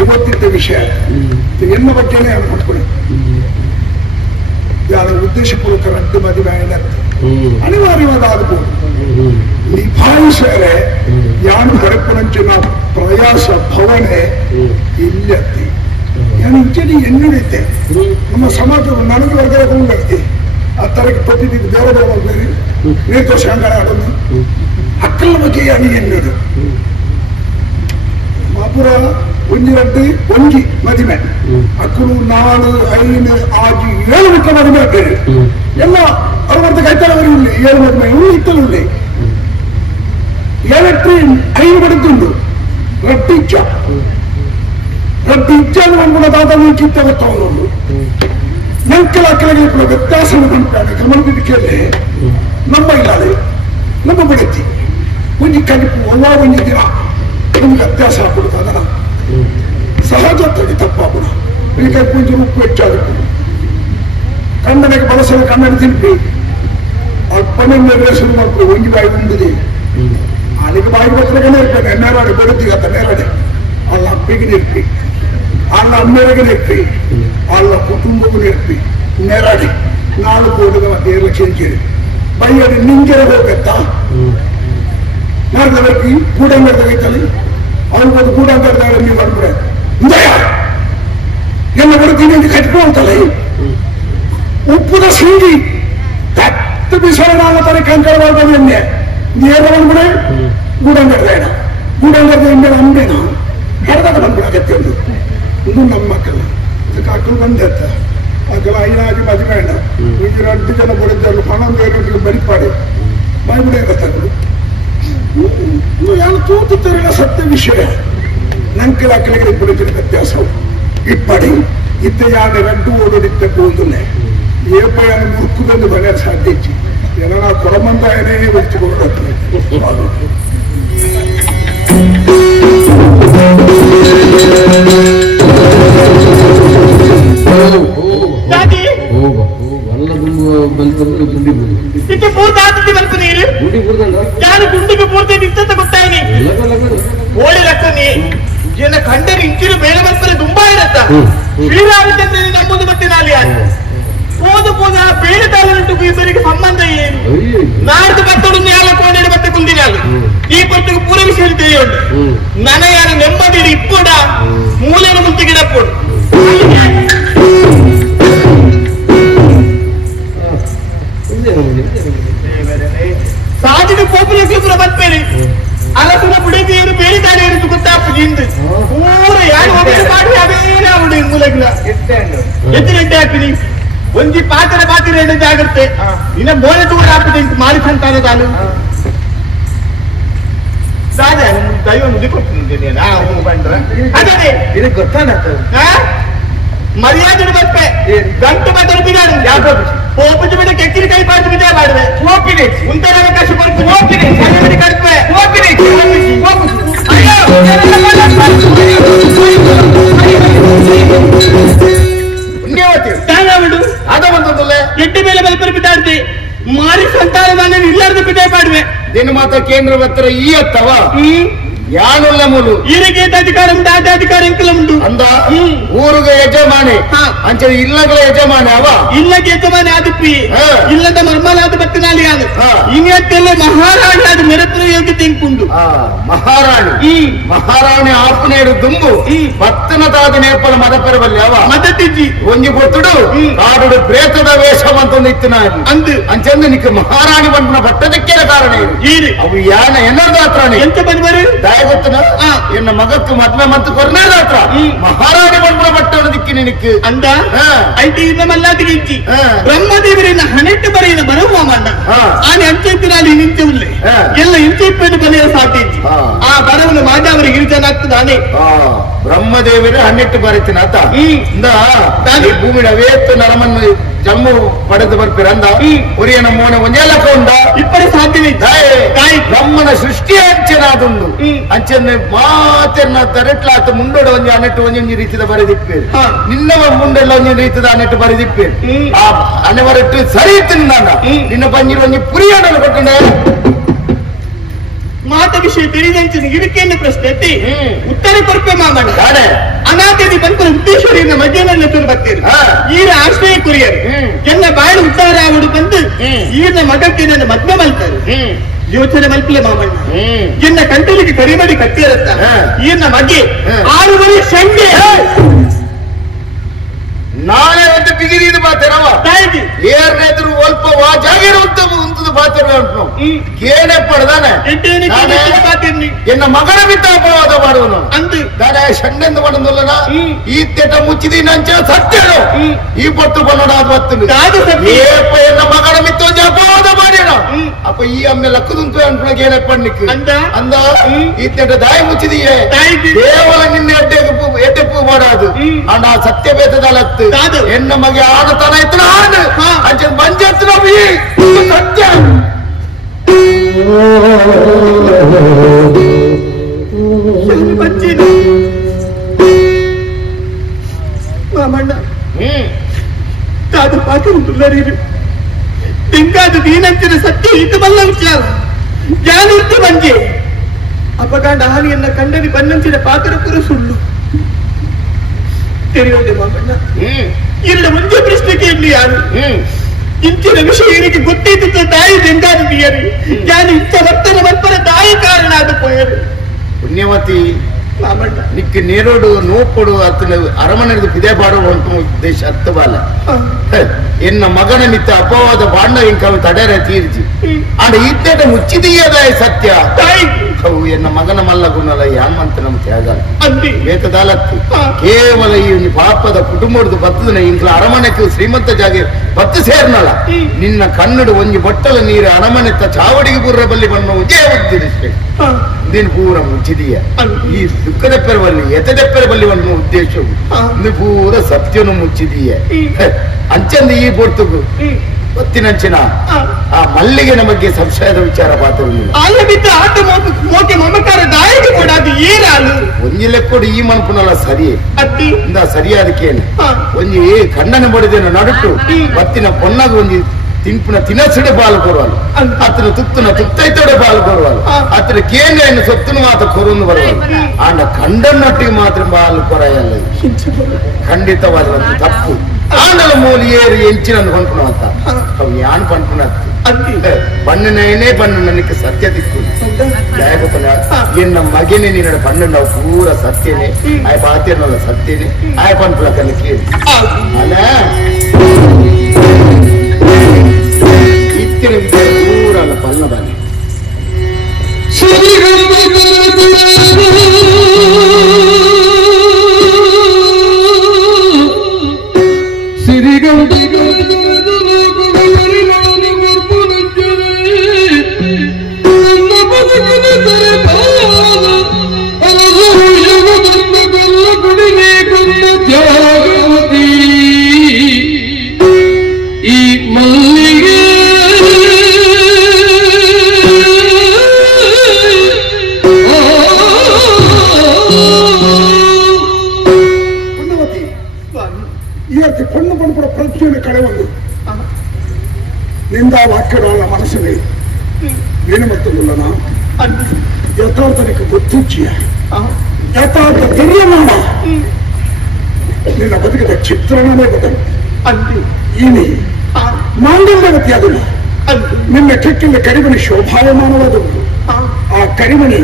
ಇವತ್ತಿದ್ದ ವಿಷಯ ಎನ್ನ ಬಗ್ಗೆನೇ ಹೇಳ್ಕೊಟ್ಕೊಳ್ಳಿ ಯಾರ ಉದ್ದೇಶಪೂರ್ವಕ ರದ್ದು ಮದುವೆ ಅನಿವಾರ್ಯವಾದ ಆಗ್ಬೋದು ನಿಭಾಯಿಸರೆ ಯಾನು ಬರಪುನಂಚಿನ ಪ್ರಯಾಸ ಭವನೆ ಇಲ್ಲತ್ತೆ ನಾನು ಇಂಚೆಡಿ ಎನ್ನುಡಿದ್ದೆ ನಮ್ಮ ಸಮಾಜ ನನಗೆ ಹೊರಗಡೆ ಹೋಗತ್ತೆ ಆ ತರಕ್ಕೆ ಪ್ರತಿದಿದ್ದು ಬೇರೆ ಬೇರೆ ನಿರ್ದೋಷ ಅಂಗಡ ಆಡೋದು ಅಕ್ಕಲ ಬಗ್ಗೆ ಅಣಿ ಎನ್ನುಡು ಮಾಪುರ ಒಂಜಿ ಒಂಜಿ ಮದಿಮೆ ಅಕ್ಕಳು 4, 5, 6, 7 ಮುಖ ಮದಿಮೆ ಬೇರೆ ಎಲ್ಲ ಅವ್ರ ಕೈತಲವರಿ ಉಳ್ಳಿ 7 ಮದಿಮೆ ಉಳ್ಳಿ ಇತ್ತಲು ಉಳ್ಳಿ 7 5 ಬಡಿದ್ದುಂಡು ರಟ್ಟಿಚ್ಚ ಅನ್ಕೊಂಡ ದಾದ ಕಿತ್ತ ಗೊತ್ತವನು ನಂಕಲ ಕೆಳಗೆ ಕೂಡ ವ್ಯತ್ಯಾಸ ಕಾಣ್ತಾನೆ ಗಮನಕ್ಕೆ ನಮ್ಮ ಇಲ್ಲಾಳೆ ನಮ್ಮ ಬಡತಿ ಒಂಜಿ ಕಲಿಪು ಒಂಜಿ ದಿನ ನಮ್ಗೆ ವ್ಯತ್ಯಾಸ ಆಗ್ಬಿಡುತ್ತೆ ಅದನ್ನ ಸಹಜ ತಡಿ ತಪ್ಪಾಗುಣ ಈಗ ಕೊಂಚ ಉಪ್ಪು ಹೆಚ್ಚಾಗುತ್ತೆ ಕನ್ನಡಕ್ಕೆ ಬಳಸಲು ಕನ್ನಡ ತಿಂಪಿ ಅಪ್ಪನೇ ಶುರು ಮಾಡ್ತಾರೆ ಒಂಜಿ ಬಾಯಿ ಉಂಡಿದೆ ನನಗೆ ಬಾಯಿ ಬಚ್ಚಲಗೆ ಇರ್ಬೇಕು ಎನ್ನಾರಾಡಿ ಬರುತ್ತೀಗತ್ತ ನೇರಡೆ వాళ్ళ అప్పకి నేర్పి వాళ్ళ అమ్మకి నేర్పి వాళ్ళ కుటుంబకు నేర్పి నేరాడి 4 కోట్ల మధ్య క్షమించేది బయ్యడి నింజర ಹೋಗತ್ತ ಮಾರ್ಗದಕ್ಕೆ ಕೂಡಂಗರ್ತೈತಲ್ಲಿ ಅವ್ರು ಕೂಡಂಗರ್ತಾರೆ ನೀವು ಬಂದ್ರೆ ಇಂದಯ ಎಲ್ಲ ಬರ್ತೀನಿ ಅಂತ ಕಟ್ಕೊಳ್ತಲ್ಲ ಉಪ್ಪುದ ಸಿಂಗಿ ಕತ್ತು ಬಿಸರನಾಲ ತರ ಕಂಕರ ಮಾಡ್ಬೋದು ಎಣ್ಣೆ ನೇರ ಬಂದ್ಬಿಡೆ ಗೂಡಂಗರ್ದೇಣ ಗೂಡಂಗರ್ದ ಎಣ್ಣೆ ಅಂಬೇನ ಹೆರದಾಗ ಬಂದ್ಬಿಡ ಅಗತ್ಯ ಒಂದು ಇದು ನಮ್ಮ ಮಕ್ಕಳು ಅದಕ್ಕೆ ಅಕ್ಕಳು ಬಂದಿರ್ತ ಅಕ್ಕಳು ಐನಾಗಿ ಮದುವೆಂಡ ಈಗ 2 ಜನ ಬಡಿದ್ರು ಪಣ ಬೇರೆ ಬರಿಪಾಡಿ ಬಾಯ್ಬಿಡೆ ಕತ್ತಗಳು ಯಾರು ತೂತುತ್ತಿರಲಿಲ್ಲ ಸತ್ಯ ವಿಷಯ ನಂಕಲ ಅಕ್ಕಳಿಗೆ ಬಡಿತಿರೋ ವ್ಯತ್ಯಾಸ ಇಪ್ಪಡಿ ಇದ್ದಯಾದ 2 ಓಡೋಡಿದ್ದ ಕೂದಲೇ ಏಪಯಾನ ಮುರುಕುದನ್ನು ಬಗೆಯ ಸಾಧ್ಯಚ್ಚಿ ಎಲ್ಲ ಕೊರಮಂದಾಯನೇ ಬೆಚ್ಚಿಕೊಳ್ಳುತ್ತದೆ ಗುಂಡಿಗೆ ಪೂರ್ತಿ ನಿಂತ ಗೊತ್ತಾಯ್ನಿ ಓಡಿ ಲಕ್ಕನಿ ಏನ ಕಂಡರೆ ಇಂಚಿನ ಬೇರೆ ಬರ್ತಾರೆ ತುಂಬಾ ಇರತ್ತ ಶ್ರೀರಾಮಚಂದ್ರ ನಮ್ಮದು ಮತ್ತೆ ನಾಲಿ ಹೋದ ಹೋದ ಬೇರೆ ತಾಲೂಕು ಇಬ್ಬರಿಗೆ ಸಂಬಂಧ ಏನು ನಾಡ್ದು ಕತ್ತಡು ನ್ಯಾಲ ಕೋಣೆ ಮತ್ತೆ ಕುಂದಿನಾಲು ಈ ಪಟ್ಟಿಗೆ ಪೂರ ವಿಷಯ ತಿಳಿಯೋದು ನನ ಯಾರ ನೆಮ್ಮದಿ ಇಪ್ಪೋಡ ಮೂಲೆನ ಮುಂಚೆ ಗಿಡಪ್ಪೋಡು ಸಾಧಿನ ಕೋಪುರಕ್ಕೆ ಪುರ ಬರ್ತೇನೆ ಅಲಸನ ಬುಡಗಿಯನ್ನು ಬೇಡಿದಾರೆ ಇರುವುದು ಗೊತ್ತಾಗ್ತದೆ ಪೂರ ಯಾರು ಮಾಡಿ ಅದೇನೇ ಅವಳು ಮೂಲೆಗಿಲ್ಲ ಎತ್ತಿನಂತೆ ಹಾಕ್ತೀನಿ ಒಂಜಿ ಪಾತ್ರ ಪಾತ್ರ ಎಣ್ಣೆ ಆಗುತ್ತೆ ಇನ್ನ ಬೋಳೆ ದೂರ ಹಾಕಿದೆ ಇಂತ ಮಾರಿ ಸಂತಾನ ತಾನು ಸಾಧ್ಯ ದೈವ ಮುದಿ ಕೊಡ್ತೀನಿ ಬಂದ್ರೆ ಅದೇ ಇದಕ್ಕೆ ಗೊತ್ತಾಗ್ತದೆ ಮರ್ಯಾದೆ ಬರ್ಪೆ ಗಂಟು ಮಾತಾಡು ಬಿಡಾಡು ಯಾಕೆ ಹೋಗ್ಬಿಟ್ಟು ಬಿಡ ಕೆಕ್ಕಿನ ಕೈ ಪಾಠ ಬಿಡ ಮಾಡುವೆ ಹೋಗ್ತೀನಿ ಉಂಟರ ಅವಕಾಶ ಕೊಡ್ತು ಹೋಗ್ತೀನಿ ಕಟ್ಪೆ ಹೋಗ್ತೀನಿ ಬಿಡು ಅದ ಬಂದದಲ್ಲ ಎಡ್ಡೆ ಮೇಲೆ ಬಲ್ಪರ ಬಿದ್ದಾಡ್ತಿ ಮಾರಿ ಸಂತಾನ ನಾನು ಇಲ್ಲಾರ್ದು ಬಿದ್ದೆ ಮಾಡುವೆ ದಿನ ಮಾತ್ರ ಕೇಂದ್ರ ಹತ್ರ ಈ ಅತ್ತವ ಯಾನುಲ್ಲ ಮೂಲು ಈರಿಗೆ ಅಧಿಕಾರ ಉಂಟು ಆದ ಅಧಿಕಾರ ಎಂಕಲ ಉಂಟು ಅಂದ ಊರಿಗೆ ಯಜಮಾನಿ ಅಂಚೆ ಇಲ್ಲಗಳ ಯಜಮಾನಿ ಅವ ಇಲ್ಲಗೆ ಯಜಮಾನಿ ಆದಿಪ್ಪಿ ಇಲ್ಲದ ಮರ್ಮಲಾದ ಬತ್ತಿನಾಲಿ ಆದ ಇನ್ನೆಲ್ಲ ಮಹಾರಾಣಿ ಆದ ಮೆರತ್ರ ಯೋಗ್ಯತೆ ಎಂಕುಂಡು ಮಹಾರಾಣಿ ಆಪನೇಡು ದುಂಬು ಪತ್ತನದಾದ ನೇಪಲ ಮದಪೆರಬಲ್ಲಿ ಅವ ಮದತಿಜ್ಜಿ ಒಂಜಿ ಕೊತ್ತುಡು ಕಾಡು ಪ್ರೇತದ ವೇಷವಂತ ಇತ್ತಿನ ಅಂದು ಅಂಚಂದು ನಿಕ್ಕ ಮಹಾರಾಣಿ ಬಂಧನ ಬಟ್ಟದಕ್ಕೆ ಕಾರಣ ಇದು ಅವು ಯಾನ ಎನ್ನರ್ದ ಹತ್ರ ಎಂತ ಬಂದ್ಬರು ಗೊತ್ತನ ಎನ್ನ ಮಗಕ್ಕೆ ಮದ್ವೆ ಮತ್ತು ಕೊರ್ನೇದ ಹತ್ರ ಮಹಾರಾಣಿ ಬಂಧನ ಬಟ್ಟೆ ದಿಕ್ಕಿ ನಿನಕ್ಕೆ ಅಂದ ಐಟಿ ಇನ್ನ ಮಲ್ಲಾದಿಗೆ ಇಜ್ಜಿ ಬ್ರಹ್ಮದೇವರಿನ ಹನೆಟ್ಟು ಬರೆಯಿನ ಬರುವ ಮಂಡ ಆನೆ ಅಂಚೆತ್ತಿನಲ್ಲಿ ನಿಂತೆ ಉಳ್ಳೆ ಎಲ್ಲ ಇಂಚೆಪ್ಪೆದು ಬಲೆಯ ಸಾಧ್ಯ ಇಜ್ಜಿ ಆ ಬರವನು ಮಾಜಾವರಿಗೆ ಗಿರಿಜನಾಗ್ತದಾನೆ ಬ್ರಹ್ಮದೇವರೇ ಹನ್ನೆಟ್ಟು ಬರೀತೀನಿ ಆತ ಭೂಮಿನ ಅವೇತ್ತು ನರಮನ್ನು ಜಮ್ಮು ಪಡೆದು ಬರ್ತೀರಂದ ಉರಿಯನ ಮೋನೆ ಒಂಜೇಲಕ ಉಂಡ ಇಪ್ಪರೆ ಸಾಧ್ಯವಿದೆ ಬ್ರಹ್ಮನ ಸೃಷ್ಟಿ ಅಂಚೆನಾದುಂಡು ಅಂಚೆನೆ ಮಾತೆನ್ನ ತರೆಟ್ಲಾತ ಮುಂಡೋಡ ಒಂಜಿ ಅನೆಟ್ಟು ಒಂಜೊಂಜಿ ರೀತಿದ ಬರೆದಿಪ್ಪೇರು ನಿನ್ನವ ಮುಂಡೆಲ್ಲ ಒಂಜಿ ರೀತಿದ ಅನೆಟ್ಟು ಬರೆದಿಪ್ಪೇರು ಆ ಅನೆವರೆಟ್ಟು ಸರಿ ತಿನ್ನ ನಿನ್ನ ಬಂಜಿರು ಒಂಜಿ ಪುರಿಯಣ್ಣನ್ನು ಕೊಟ್ಟಂಡೆ ಮಾತ ವಿಷಯ ತಿಳಿದಂಚಿನ ಇದಕ್ಕೇನು ಪ್ರಶ್ನೆ ಎತ್ತಿ ಉತ್ತರ ಕೊರಪೆ ಮಾಮಣ್ಣ ಅನಾಥದಿ ಬಂದು ಉದ್ದೇಶ್ವರಿಯಿಂದ ಮಧ್ಯಾಹ್ನ ಬರ್ತೀರಿ ಈರ ಆಶ್ರಯ ಕುರಿಯರು ಎಲ್ಲ ಬಾಳು ಉತ್ತಾರ ಆಗುಡು ಬಂದು ಈರ್ನ ಮಗಕ್ಕೆ ನನ್ನ ಮದ್ವೆ ಮಲ್ತಾರೆ ಯೋಚನೆ ಮಲ್ಪಲೆ ಮಾಮಣ್ಣ ಎನ್ನ ಕಂಟಲಿಗೆ ಕರಿಮಡಿ ಕಟ್ಟಿರತ್ತ ಈರ್ನ ಮಗೆ 6 ವರ್ಷ ಸಂಜೆ ನಾಳೆ ಒಂದು ಬಿಗಿರಿದ ಬಾತೇನವ ಏರ್ನೆದ್ರು ಒಲ್ಪ ವಾಜಾಗಿರ ಉಂಟದ ಬಾತೇನ ಉಂಟು ಏನೇ ಪಡ್ದಾನೆ ಎನ್ನ ಮಗನ ಬಿದ್ದ ಅಪವಾದ ಮಾಡುವನು ಅಂದು ನಾನೇ ಶಂಡೆಂದು ಮಾಡಂದಲ್ಲನ ಈ ತೆಟ ಮುಚ್ಚಿದೀನಿ ಅಂಚ ಸತ್ಯನು ಈ ಪಟ್ಟು ಬನ್ನೋಡ ಏಪ ಎನ್ನ ಮಗನ ಬಿತ್ತು ಅಪವಾದ ಮಾಡ್ಯಾನ ಅಪ್ಪ ಈ ಅಮ್ಮೆ ಲಕ್ಕದುಂಟು ಅಂಟು ಏನೇ ಪಡ್ಲಿಕ್ಕೆ ಅಂದ ಈ ತೆಟ ದಾಯಿ ಮುಚ್ಚಿದೀಯೇ ಕೇವಲ ನಿನ್ನ ಎಡ್ಡೆಪ್ಪು ಮಾಡಾದು ಅಣ್ಣ ಸತ್ಯ ಬೇತದಲ್ಲತ್ತು ಹೆಣ್ಣ ಮಗೆ ಆಡತನ ಇತ್ತು ಅಂಚೆ ಬಂಜತ್ತು ಸತ್ಯ ಮಾಮಣ್ಣ ಕಾದು ಪಾಕರು ತಿಂಗಾದ ದೀನಂಚಿನ ಸತ್ಯ ಇದು ಬಲ್ಲ ವಿಚಾರ ಜಾನೂರ್ತಿ ಬಂಜೆ ಅಪಗಾಂಡ ಹಾನಿಯನ್ನ ಕಂಡರಿ ಬನ್ನಂಚಿನ ಪಾತ್ರ ಪುರ ಸುಳ್ಳು ತೆರೆಯೋದೆ ಮಾಮಣ್ಣ. ಎರಡು ಮುಂದೆ ಪ್ರಶ್ನೆ ಕೇಳಲಿ ಯಾರು ಇಂಚಿನ ವಿಷಯ ಇವರಿಗೆ ಗೊತ್ತಿದ್ದ ತಾಯಿ ಜಂಗಾರಿಯರು ನಾನು ಇಂಥ ವರ್ತನ ವರ್ಪರ ತಾಯಿ ಕಾರಣ ಆದ ಪೋಯರು ಪುಣ್ಯವತಿ ಮಾಮಣ್ಣ ನಿಕ್ಕೆ ನೇರೋಡು ನೋಪಡು ಅತನ ಅರಮನೆದು ಪಿದೆ ಬಾಡುವ ಉದ್ದೇಶ ಅರ್ಥವಲ್ಲ. ಎನ್ನ ಮಗನ ಮಿತ್ತ ಅಪವಾದ ಬಾಂಡ ಇಂಕ ತಡೆರ ತೀರ್ಜಿ ಆಂಡ ಇದ್ದೇಟ ಮುಚ್ಚಿದೀಯದಾಯ ಸತ್ಯ ಅವು ಎನ್ನ ಮಗನ ಮಲ್ಲ ಗುಣಲ ಯಾಮಂತ ನಮ್ ತ್ಯಾಗ ಬೇಕದಾಲತ್ತು ಕೇವಲ ಈ ಪಾಪದ ಕುಟುಂಬದ ಬತ್ತದನ ಇಂಕ್ಲ ಅರಮನೆಕ್ಕೆ ಶ್ರೀಮಂತ ಜಾಗೆ ಬತ್ತು ಸೇರ್ನಲ್ಲ ನಿನ್ನ ಕನ್ನಡ ಒಂಜಿ ಬಟ್ಟಲ ನೀರು ಅರಮನೆತ್ತ ಚಾವಡಿಗೆ ಬುರ್ರ ಬಲ್ಲಿ ಬಣ್ಣ ಉಜೇ ಉದ್ದೇಶ ನೀನು ಪೂರ ಮುಚ್ಚಿದೀಯ ಈ ದುಃಖದೆಪ್ಪರ ಬಲ್ಲಿ ಎತ್ತದೆಪ್ಪರ ಬಲ್ಲಿ ಬಣ್ಣ ಉದ್ದೇಶವು ನೀನು ಪೂರ ಸತ್ಯನು ಮುಚ್ಚಿದೀಯ ಅಂಚಂದ ಈ ಬೊರ್ತುಗು ಗೊತ್ತಿನಂಚಿನ ಆ ಮಲ್ಲಿಗೆನ ಬಗ್ಗೆ ಸಂಶಯದ ವಿಚಾರ ಮಮಕಾರ ದಾಯಿಗೆ ಕೊಡಾದು ಏನಾಲು ಒಂಜಿ ಲೆಕ್ಕೋಡು ಈ ಮನ್ಪುನಲ್ಲ ಸರಿ ಇಂದ ಸರಿಯಾದಕ್ಕೇನು ಒಂಜಿ ಕಣ್ಣನ ಬಡಿದೇನು ನಡುಟು ಬತ್ತಿನ ಪೊನ್ನಾಗ ಒಂಜಿ ತಿಂಪುನ ತಿನಸಡೆ ಬಾಲು ಕೊರುವಲು ಅತನ ತುತ್ತುನ ತುತ್ತೈತಡೆ ಬಾಲು ಕೊರುವಲು ಅತನ ಕೇಂದ್ರನ್ನು ಸೊತ್ತುನು ಮಾತ್ರ ಕೊರೊಂದು ಬರುವಲು ಆಂಡ ಕಂಡನ್ನೊಟ್ಟಿಗೆ ಮಾತ್ರ ಬಾಲು ಕೊರೆಯಲ್ಲ ಖಂಡಿತವಾದ ತಪ್ಪು ಆಂಡಲ ಮೂಲಿ ಏರಿ ಎಂಚಿನಂದು ಪಂಪುನ ಅಂತ ಅವು ಯಾನ್ ಪಂಪುನ ಬಣ್ಣನೇ ಬಣ್ಣ ನನಗೆ ಸತ್ಯ ತಿಕ್ಕು ಎನ್ನ ಮಗನೇ ನಿನ್ನ ಬಣ್ಣ ನಾವು ಪೂರ ಸತ್ಯನೇ ಆಯ ಬಾತ್ಯನಲ್ಲ ಸತ್ಯನೇ ಆಯ ಪಂಪುನ ಕನ್ನ ಕೇಳಿ ಅಲ್ಲ ಇತ್ತಿನ ಪೂರ ಅಲ್ಲ ಪಲ್ಲ ಬಾನೆ ವಾಕ್ಯಗಳ ಮನಸ್ಸಿನಲ್ಲಿ ಏನು ಮತ್ತೊಂದಿಲ್ಲ ಯಥಾರ್ಥನಿಗೆ ಗೊತ್ತಿಚ್ಚಿಯ ಯಥಾರ್ಥ ತೆರೆಯ ಮಾಡ ನಿನ್ನ ಬದುಕಿದ ಚಿತ್ರಣನೇ ಗೊತ್ತಾಗುತ್ತೆ ಈನಿ ಮಾಂಗಲ್ಯಗತಿ ಅದಲ್ಲ ನಿನ್ನ ಕೆಕ್ಕಿನ ಕರಿಮಣಿ ಶೋಭಾಯಮಾನವಾದದ್ದು ಆ ಕರಿಮಣಿ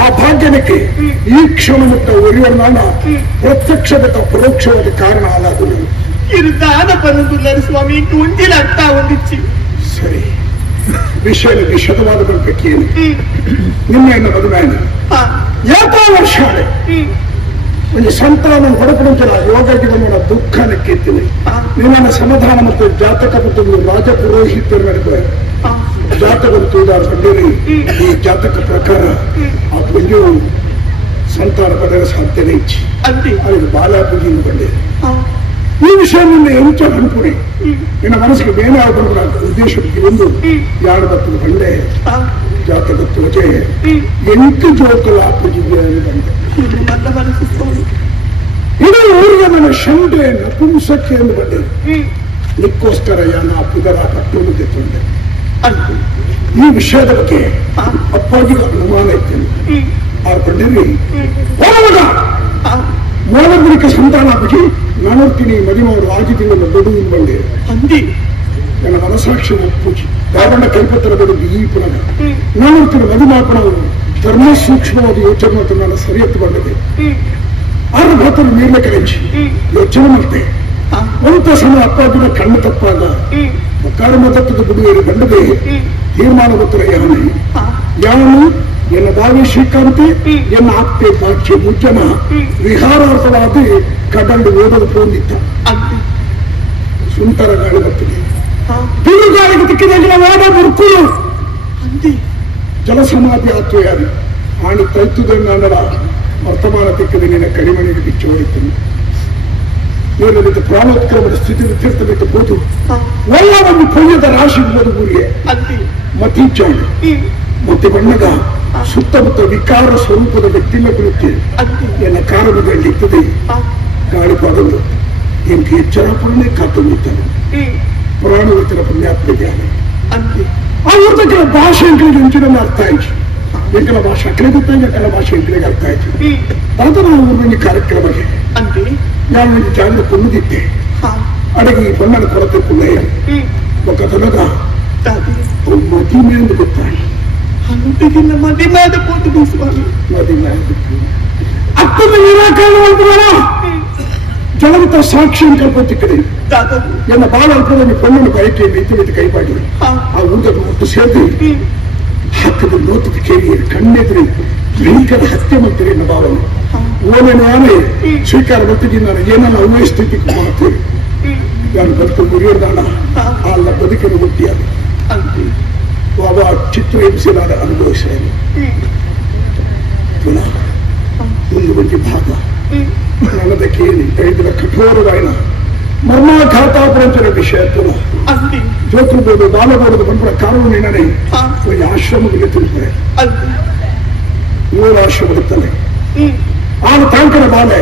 ಆ ಭಾಗ್ಯನಕ್ಕೆ ಈ ಕ್ಷಣಮುಟ್ಟ ಒರಿಯವನ್ನ ಪ್ರತ್ಯಕ್ಷದ ಪರೋಕ್ಷವಾದ ಕಾರಣ ಅಲ್ಲದು ಇರುತ್ತಾದ ಪನ್ನದುಲ್ಲರು ಸ್ವಾಮಿ ಒಂದಿನ ಅರ್ಥ ಒಂದಿಚ್ಚಿ ಸರಿ ವಿಷಯ ವಿಶದವಾದ ಬಗ್ಗೆ ನಿನ್ನೆಯನ್ನು ಮದುವೆ ಯಾಕೋ ವರ್ಷ ಒಂದು ಸಂತಾನ ಹೊರಪಡಿಸಿದ ಯೋಗ ಜೀವನ ದುಃಖನ ಕೆತ್ತಿದೆ ನಿನ್ನ ಸಮಾಧಾನ ಮತ್ತು ಜಾತಕ ಮತ್ತು ರಾಜ ಪುರೋಹಿತರು ನಡೆದರೆ ಜಾತಕ ತೂದಾಡಿಕೊಂಡೇನೆ ಈ ಜಾತಕ ಪ್ರಕಾರ ಆ ಪುಂಜು ಸಂತಾನ ಪಡೆಯಲು ಸಾಧ್ಯನೇ ಇಚ್ಚಿ ಅದು ಬಾಲಾಪೂಜಿಯನ್ನು ಬಂದೆ ಈ ವಿಷಯ ನಿನ್ನ ಎಂಚ ಅನುಕೂಡಿ ನಿನ್ನ ಮನಸ್ಸಿಗೆ ಬೇನೆ ಆಗಬಾರ್ದು ಉದ್ದೇಶಕ್ಕೆ ಒಂದು ಯಾರು ಬರ್ತದ ಬಂಡೆ ಜಾತಕ ತುಳಜೆ 8 ಜೋಕಲ ಪೂಜಿಗೆ ಬಂದೆ ಇಡೀ ಊರಿಗೆ ನನ್ನ ಶಂಡೆ ನಪುಂಸಕ್ಕೆ ಎಂದು ಬಂದೆ ನಿಕ್ಕೋಸ್ಕರ ಯಾನ ಪುದರ ಪಟ್ಟೋದು ತೆತ್ತೊಂಡೆ ಈ ವಿಷಯದ ಬಗ್ಗೆ ಅಪ್ಪಾಜಿಗೆ ಅನುಮಾನ ಇದ್ದೇನೆ ಆ ಬಂಡೇರಿ ಮೂವರಿಗೆ ಸಂತಾನ ಪೂಜಿ ನಾನೋರ್ತೀನಿ ಮದಿಮವರು ಆಗಿದ್ದೀನಿ ದೊಡ್ಡ ಬಂದೆ ಅಂದಿ ನನ್ನ ಮನಸಾಕ್ಷಿ ಪೂಜಿ ದಾವಣ್ಣ ಕಲ್ಪತ್ತರ ದೊಡ್ಡ ಈ ಪುನಃ ನಾನೋರ್ತೀನಿ ಮದಿಮಾಪಣ ಧರ್ಮ ಸೂಕ್ಷ್ಮವಾದ ಯೋಚನೆ ಮತ್ತು ನಾನು ಸರಿಯತ್ತು ಬಂದಿದೆ ಆಗ ಮಾತನ್ನು ಮೇಲೆ ಕರೆಂಚಿ ಯೋಚನೆ ಮಾಡ್ತೆ ಒಂತ ಸಮ ಅಪ್ಪಾಜಿನ ಕಣ್ಣು ತಪ್ಪಾಗ ಮಕಾರ ಮತತ್ವದ ಗುಡಿಯರು ಬಂಡದೆ ತೀರ್ಮಾನ ಗೊತ್ತರ ಯಾವನು ಎನ್ನ ಬಾವಿ ಶ್ರೀಕಾಂತಿ ಎನ್ನ ಆಪ್ತೆ ಬಾಕ್ಯ ಮುಜ್ಜನ ವಿಹಾರಾರ್ಥವಾದಿ ಕಡಂಡು ಓದಲು ಪೋಂದಿದ್ದ ಸುಂಟರ ಗಾಳಿ ಬರ್ತದೆ ಬಿರುಗಾಳಿಗೆ ದಿಕ್ಕಿನಲ್ಲಿ ಓದ ಮುರ್ಕುಳು ಜಲಸಮಾಧಿ ಆತ್ವಯಾರಿ ಆಣಿ ತೈತುದನ್ನಡ ವರ್ತಮಾನ ತಿಕ್ಕದೆ ನಿನ್ನ ಕಡಿಮಣಿಗೆ ಬಿಚ್ಚು ಹೋಯ್ತೀನಿ ನೀರಲ್ಲಿ ಪ್ರಾಣೋತ್ಕ್ರಮದ ಸ್ಥಿತಿ ತೀರ್ಥ ಬಿಟ್ಟು ಹೋದು ಒಳ್ಳ ಒಂದು ಪುಣ್ಯದ ರಾಶಿ ಬದುಕುರಿಗೆ ಮತೀಚಾಣಿ ಮತ್ತೆ ಬಣ್ಣದ ಸುತ್ತಮುತ್ತ ವಿಕಾರ ಸ್ವರೂಪದ ವ್ಯಕ್ತಿನ ಕುರಿತು ಎನ್ನ ಕಾರಣದಲ್ಲಿರ್ತದೆ ಗಾಳಿಪಾದಗಳು ಎಂಟು ಎಚ್ಚರಪೂರ್ಣೆ ಕಾತೊಂದಿದ್ದಾನೆ ಪುರಾಣವೃತ್ತಿನ ಪುಣ್ಯಾತ್ಮ ಜ್ಞಾನ ಆ ಊಟಕ್ಕೆ ಭಾಷೆ ಹೆಂಚಿನ ಅರ್ಥ ಆಯ್ತು ಎಂಕಲ ಭಾಷೆ ಅಕ್ಕಲೆ ಗೊತ್ತಾಗಿ ಎಂಕಲ ಭಾಷೆ ಎಂಕಲಿಗೆ ಅರ್ಥ ಆಯ್ತು ತಾತ ನಾವು ಊರಿನ ಕಾರ್ಯಕ್ರಮಕ್ಕೆ ಅಂತೆ ಯಾವ ಜಾಗದ ಕೊಂದಿದ್ದೆ ಅಡಗಿ ಬಣ್ಣದ ಕೊರತೆ ಕುಳ್ಳೆಯ ఒక తొలగా మదిమే అందుకుతాను అందుకిన్న మదిమేద పోతు తీసుకొని మదిమేద అక్కడ నిరాకారం అంటున్నారా జలంతో సాక్ష్యం కల్పొచ్చు ఇక్కడ ఎన్న బాగా అనుకున్న పొన్నను బయట మెత్తి కైపాడి ఆ ఊరికి ಒಟ್ಟು ಸೇರಿ ಹಾಕದ ನೋಟಿಗೆ ಕೇಳಿ ಕಣ್ಣೆದುರಿ ಭೀಕರ ಹತ್ಯೆ ಮಾಡ್ತೀರಿ ಎನ್ನ ಭಾವನೆ ಓನೇನು ಆನೆ ಸ್ವೀಕಾರ ಬರ್ತಿದ್ದೀನಿ ನಾನು ಏನನ್ನ ಅವೇ ಸ್ಥಿತಿಗೆ ಮಾಡ್ತೀರಿ ನಾನು ಬದುಕು ಮುರಿಯೋದಾನ ಅಲ್ಲ ಬದುಕನ್ನು ಹುಟ್ಟಿಯಾದ ಬಾಬಾ ಚಿತ್ರ ಹಿಂಸೆಲಾದ ಅನುಭವಿಸಿದ ಪುನಃ ಒಂದು ಬಗ್ಗೆ ಭಾಗ ನನ್ನದಕ್ಕೆ ಇದರ ಕಠೋರವಾಯಿನ ಮರ್ಮಾಘಾತಾಪರಂತರ ವಿಷಯ ಪುನಃ ಜೋತೃಬೋದು ಬಾಲಬೋಧದ ಬಂಪರ ಕಾರಣ ನಿನ್ನೆ ಒಂದು ಆಶ್ರಮಗಳಿಗೆ ತಿಳಿತಾರೆ 3 ಆಶ್ರಮದ ತಲೆ ಆಗ ತಾಂಕರ ಬಾಲೆ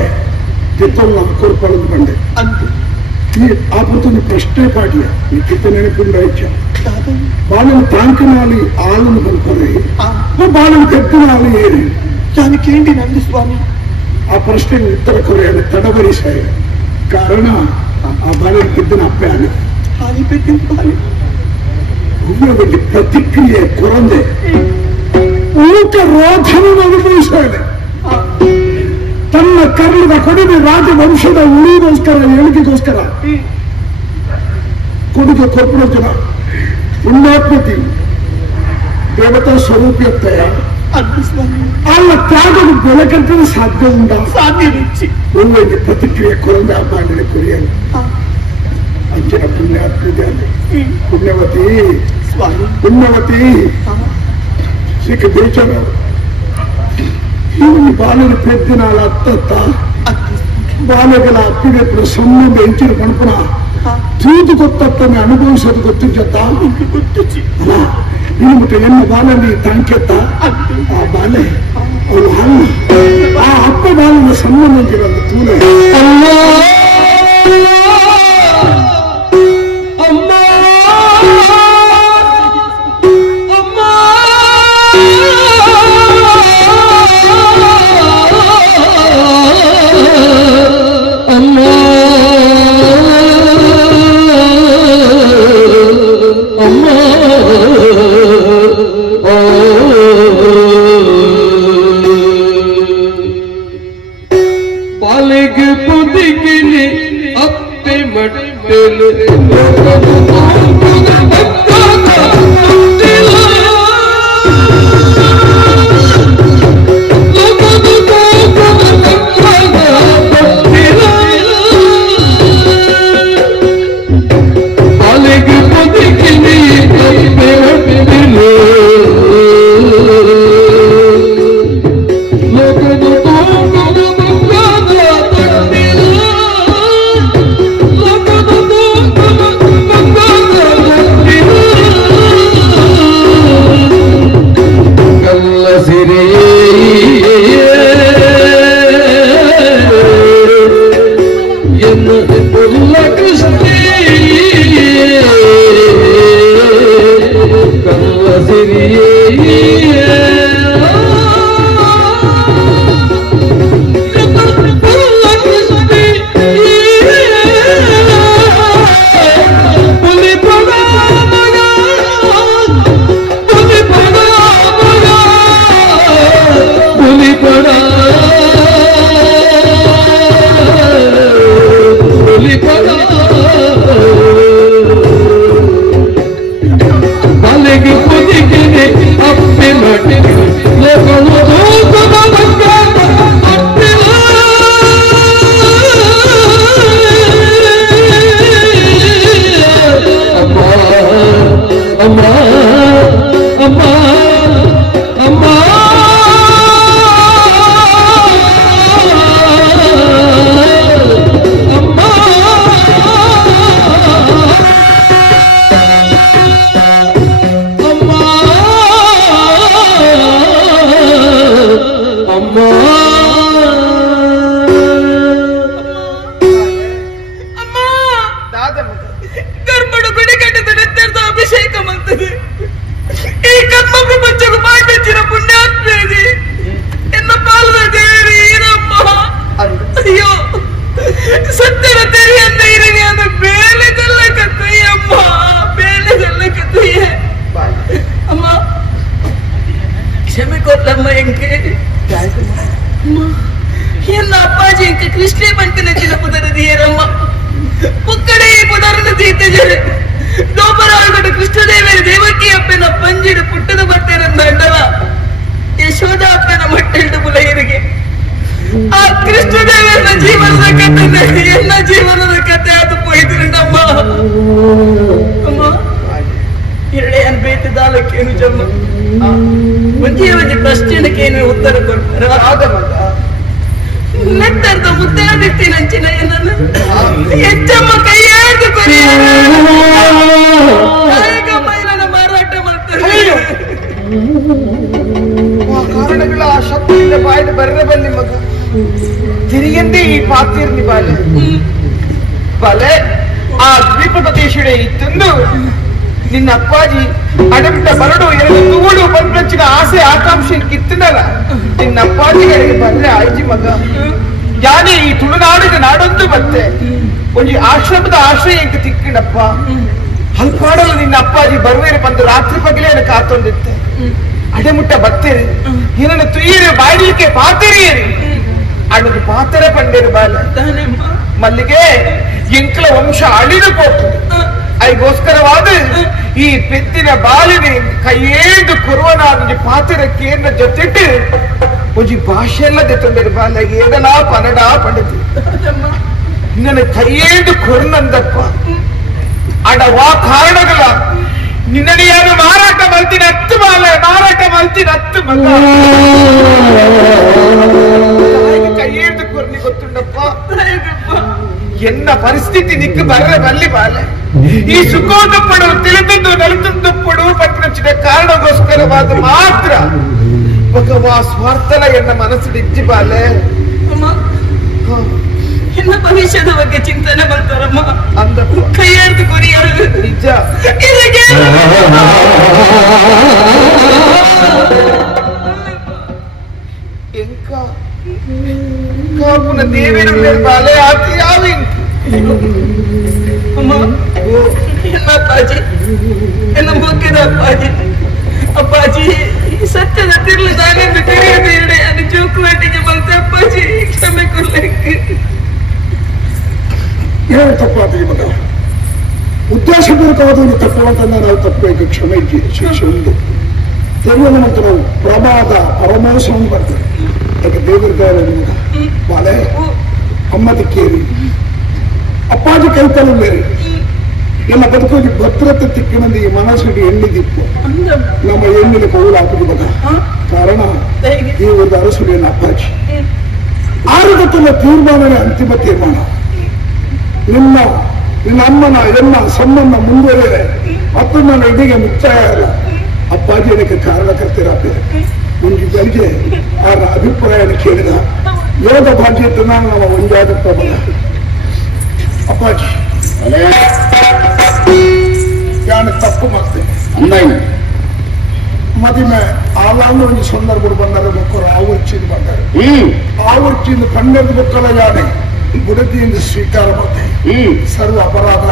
ಗೆದ್ದವು ನಾವು ಕೋರ್ಕೊಳ್ಳೋದು ಬಂಡೆ ಆ ಪುತ್ತೊಂದು ಪ್ರಶ್ನೆ ಪಾಡಿಯ ಈ ಕಿತ್ತ ನೆನಪಿಂದ ಹೆಚ್ಚ ಬಾಲನ ತಾಂಕನಾಲಿ ಆಳನ್ನು ಬಂದ್ಕೊಂಡ್ರೆ ಬಾಲನ ಕೆತ್ತನಾಲಿ ಏರಿ దానికి ఏంటి నంది స్వామి ಆ ಪ್ರಶ್ನೆಗೆ ಉತ್ತರ ಕೊರೆಯಲು ತಡವರಿಸಾಯ ಕಾರಣ ಆ ಬಾಲನ ಗೆದ್ದನ ಅಪ್ಪೆ ಆಗ ಹಾಲಿ పెట్టింది బాలి ಹೂವಿಗೆ ಪ್ರತಿಕ್ರಿಯೆ ಕೊರಂದೆ ಊಟ ರೋಧವನ್ನು ಅನುಭವಿಸಾಗಿದೆ ತನ್ನ ಕರ್ಣದ ಕೊಡುಗೆ ರಾಜವಂಶದ ಉಳಿಗೋಸ್ಕರ ಏಳಿಗೆಗೋಸ್ಕರ ಕೊಡುಗೆ ಕೊಪ್ಪಳ ಜನ ಪುಣ್ಯಾತ್ಮತಿ ದೇವತಾ ಸ್ವರೂಪಿಯತ್ತಯ ಅಲ್ಲ ತ್ಯಾಗದ ಬೆಲೆ ಕಟ್ಟಲು ಸಾಧ್ಯ ಉಂಟ ಸಾಧ್ಯ ರುಚಿ ಹೂವಿಗೆ ಪ್ರತಿಕ್ರಿಯೆ ಕೊರಂದ ಮಾಡಿದ ಕೊರಿಯಲು ಅಂಚಿನ ಪುಣ್ಯಾತ್ಮತೆ ಪುಣ್ಯವತಿ ಪುಣ್ಯವತಿ ಸಿಕ್ಕ ಬೇಚಾರ ಇವನು ಬಾಲನ ಪೆದ್ದಿನಾಳ ಅತ್ತ ಬಾಲಗಳ ಅಪ್ಪಿಗೆ ಸಂಬಂಧ ಹೆಂಚಿನ ಕಣಪಣ ತಿಳಿದು ಗೊತ್ತತ್ತನ್ನು ಅನುಭವಿಸೋದು ಗೊತ್ತಿದ್ದ ಅಲ್ಲ ಇನ್ನು ಮತ್ತೆ ಎನ್ನ ಬಾಲನಿ ತಾಂಕೆತ್ತ ಆ ಬಾಲೆ ಅವಳು ಅಲ್ಲ ಆ ಅಪ್ಪ ಬಾಲನ ಸಂಬಂಧಿಸಿರೋದು ತೂಲೆ ಕೃಷ್ಣೇ ಪಂಪಿನ ಚಿನ ಪುದರದಿಯರಮ್ಮ ಪುಕ್ಕಡೆ ಪುದರನ ತೀರ್ಥಜರೆ ಲೋಪರಾಗಡ ಕೃಷ್ಣದೇವರ ದೇವಕಿ ಅಪ್ಪನ ಪಂಜಿಡು ಪುಟ್ಟದ ಬಟ್ಟೆನಂದ ಅಂಡವ ಯಶೋಧ ಅಪ್ಪನ ಮಟ್ಟೆಂಡು ಬುಲೈರಿಗೆ ಆ ಕೃಷ್ಣದೇವರ ಜೀವನದ ಕಥೆ ಎಲ್ಲ ಜೀವನದ ಕಥೆ ಅದು ಪೋಯ್ತಿರಂಡಮ್ಮ ಅಮ್ಮ ಎರಡೇ ಅನ್ಬೇತದಾಲಕ್ಕೇನು ಜಮ್ಮ ಒಂಜಿ ಒಂಜಿ ಪ್ರಶ್ನೆನಕ್ಕೇನು ಉತ್ತರ ಕೊಡ್ತಾರ ಆಗಮಲ್ಲ ನೆಟ್ಟರ್ದ ಮುದ್ದಾದಿತ್ತಿ ನಂಚಿನ ಏನನ್ನು ಹೆಚ್ಚಮ್ಮ ಕೈಯಾಗಿ ಮೈಲನ ಮಾರಾಟ ಮಾಡ್ತಾರೆ ಕಾರಣಗಳ ಆ ಶಬ್ದದಿಂದ ಬಾಯ್ದು ಬರ್ರೆ ಬನ್ನಿ ಮಗ ತಿರಿಗಂದೇ ಈ ಪಾತಿರ್ನಿ ಬಾಲೆ ಬಾಲೆ ಆ ದ್ವೀಪದೇಶಿಡೆ ಇತ್ತಂದು ನಿನ್ನ ಅಪ್ಪಾಜಿ ಅಡಬಿಟ್ಟ ಬರಡು ಎರಡು ತೂಡು ಬಂದ್ರಚ್ಚಿನ ಆಸೆ ಆಕಾಂಕ್ಷೆ ಕಿತ್ತನಲ್ಲ ನಿನ್ನ ಅಪ್ಪಾಜಿಗಳಿಗೆ ಬಂದ್ರೆ ಆಯ್ಜಿ ಮಗ ಯಾನೇ ಈ ತುಳುನಾಡಿನ ನಾಡೊಂದು ಮತ್ತೆ ಒಂಜಿ ಆಶ್ರಮದ ಆಶ್ರಯ ಎಂಕ ತಿಕ್ಕಿನಪ್ಪ ಹಲ್ಪಾಡಲು ನಿನ್ನ ಅಪ್ಪಾಜಿ ಬರುವೇನೆ ಬಂದು ರಾತ್ರಿ ಪಗಲೇನ ಕಾತೊಂದಿತ್ತೆ ಅಡೆಮುಟ್ಟ ಬತ್ತೇರಿ ಏನನ್ನು ತುಯ್ಯರೆ ಬಾಯ್ಲಿಕ್ಕೆ ಪಾತೆರಿಯೇರಿ ಅಣ್ಣದು ಪಾತ್ರೆ ಪಂಡೇರು ಬಾಲ ಮಲ್ಲಿಗೆ ಎಂಕಲ ವಂಶ ಅಳಿದು ಹೋಗ್ತದೆ ಅದಕ್ಕೋಸ್ಕರವಾದ ಈ ಪೆತ್ತಿನ ಬಾಲಿನ ಕೈಯೇದು ಕೊರುವನಾದ ಪಾತ್ರಕ್ಕೇನ ಜೊತೆಟ್ಟು ಒಂಜಿ ಭಾಷೆ ಎಲ್ಲದೆ ತೊಂದರೆ ಬಾಲ ಏದಲಾ ಪನಡ ಪಂಡಿತು ನನ್ನ ಕೈಯೇದು ಕೊರ್ನಂದಪ್ಪ ಅಡವಾ ಕಾರಣಗಳ ನಿನ್ನ ಯಾರು ಮಾರಾಟ ಮಲ್ತಿನ ಹತ್ತು ಬಾಲ ಮಾರಾಟ ಮಲ್ತಿನ ಹತ್ತು ಮಗ ಕೈಯೇದು ಕೊರ್ನಿ ಗೊತ್ತುಂಡಪ್ಪ ಎನ್ನ ಪರಿಸ್ಥಿತಿ ನಿಕ್ಕು ಬರ್ರೆ ಬಲ್ಲಿ ಬಾಲೆ ಈ ಸುಖೋದಪ್ಪಡು ತಿಳಿದು ನಲಿತುಪ್ಪಡು ಪಟ್ಟಿನ ಕಾರಣಗೋಸ್ಕರವಾದ ಮಾತ್ರ ಭಗವಾ ಸ್ವಾರ್ಥಲ ಎನ್ನ ಮನಸ್ಸು ನಿಜ್ಜಿ ಬಾಲೆ ಇನ್ನ ಭವಿಷ್ಯದ ಬಗ್ಗೆ ಚಿಂತನೆ ಮಾಡ್ತಾರಮ್ಮ ಅಂದ ಕೈಯಾರ್ದು ಕೊರಿಯಾರು ನಿಜ ಎಂಕ ಕಾಪುನ ದೇವೇನ ಮೇಲೆ ಬಾಲೆ ಆತಿ ಯಾವ ಅಮ್ಮ ಎಲ್ಲ ಅಪ್ಪಾಜಿ ಎಲ್ಲ ಮುಖ್ಯದ ಅಪ್ಪಾಜಿ ಅಪ್ಪಾಜಿ ಈ ಸತ್ಯದ ತಿರ್ಲು ನಾನೆಂದು ತಿಳಿಯಬೇಡೆ ಅದು ಜೋಕುವಾಟಿಗೆ ಬಂತ ಅಪ್ಪಾಜಿ ಕ್ಷಮೆ ಕೊಡ್ಲಿಕ್ಕೆ ಏನು ತಪ್ಪಾಗ್ತದೆ ಮಗ ಉದ್ದೇಶಪೂರ್ವಕವಾದ ಒಂದು ತಪ್ಪುವಂತನ್ನ ನಾವು ತಪ್ಪಬೇಕು ಕ್ಷಮೆ ಶಿಕ್ಷೆ ಒಂದು ತೆರುವ ನಂತರ ನಾವು ಪ್ರಮಾದ ಪರಮೋಸವನ್ನು ಬರ್ತೇವೆ ಯಾಕೆ ದೇವರ ದೇವರ ನಿಮಗ ಬಾಲೆ ಅಮ್ಮ ದಿಕ್ಕೇರಿ ಅಪ್ಪಾಜಿ ಕೈತಲು ಬೇರೆ ಎಲ್ಲ ಬದುಕೋಗಿ ಭದ್ರತೆ ತಿಕ್ಕಿನಂದು ಈ ಮನಸ್ಸಿಗೆ ಎಣ್ಣಿದಿತ್ತು ನಮ್ಮ ಎಣ್ಣಿನ ಕೌಲು ಹಾಕುದು ಮಗ ಕಾರಣ ಈ ಒಂದು ಅರಸುಡಿನ ಅಪ್ಪಾಜಿ ಆರುಗತ್ತಲ್ಲ ತೀರ್ಮಾನವೇ ಅಂತಿಮ ತೀರ್ಮಾನ ನಿನ್ನ ಅಮ್ಮನ ಎನ್ನ ಸಂಬಂಧ ಮುಂದುವರೆದರೆ ಮತ್ತು ನನ್ನ ಇದಿಗೆ ಮುಕ್ತಾಯ ಅಲ್ಲ ಅಪ್ಪಾಜಿ ಅದಕ್ಕೆ ಕಾರಣಕರ್ತಿರಾಗ್ತದೆ ಒಂದು ಬೆಳಿಗ್ಗೆ ಅವರ ಅಭಿಪ್ರಾಯ ಕೇಳಿದ ಯೋಗ ಬಾಧ್ಯತೆ ನಾನು ನಮ್ಮ ಒಂಜಾದಪ್ಪ ಮಗ ಅಪ್ಪಾಜಿ ನಾನು ತಪ್ಪು ಮಾಡ್ತೇನೆ ಮದುವೆ ಆಲಾಂಗ ಒಂದು ಸಂದರ್ಭ ಬಂದರೆ ಮಕ್ಕಳು ಆವರ್ಚಿಂದ ಬಂದರೆ ಆವರ್ಚಿಂದ ಪನ್ನೆರಡು ಮಕ್ಕಳ ಯಾನೆ ಬುಡದಿಯಿಂದ ಸ್ವೀಕಾರ ಮಾಡ್ತೇವೆ ಸರ್ವ ಅಪರಾಧ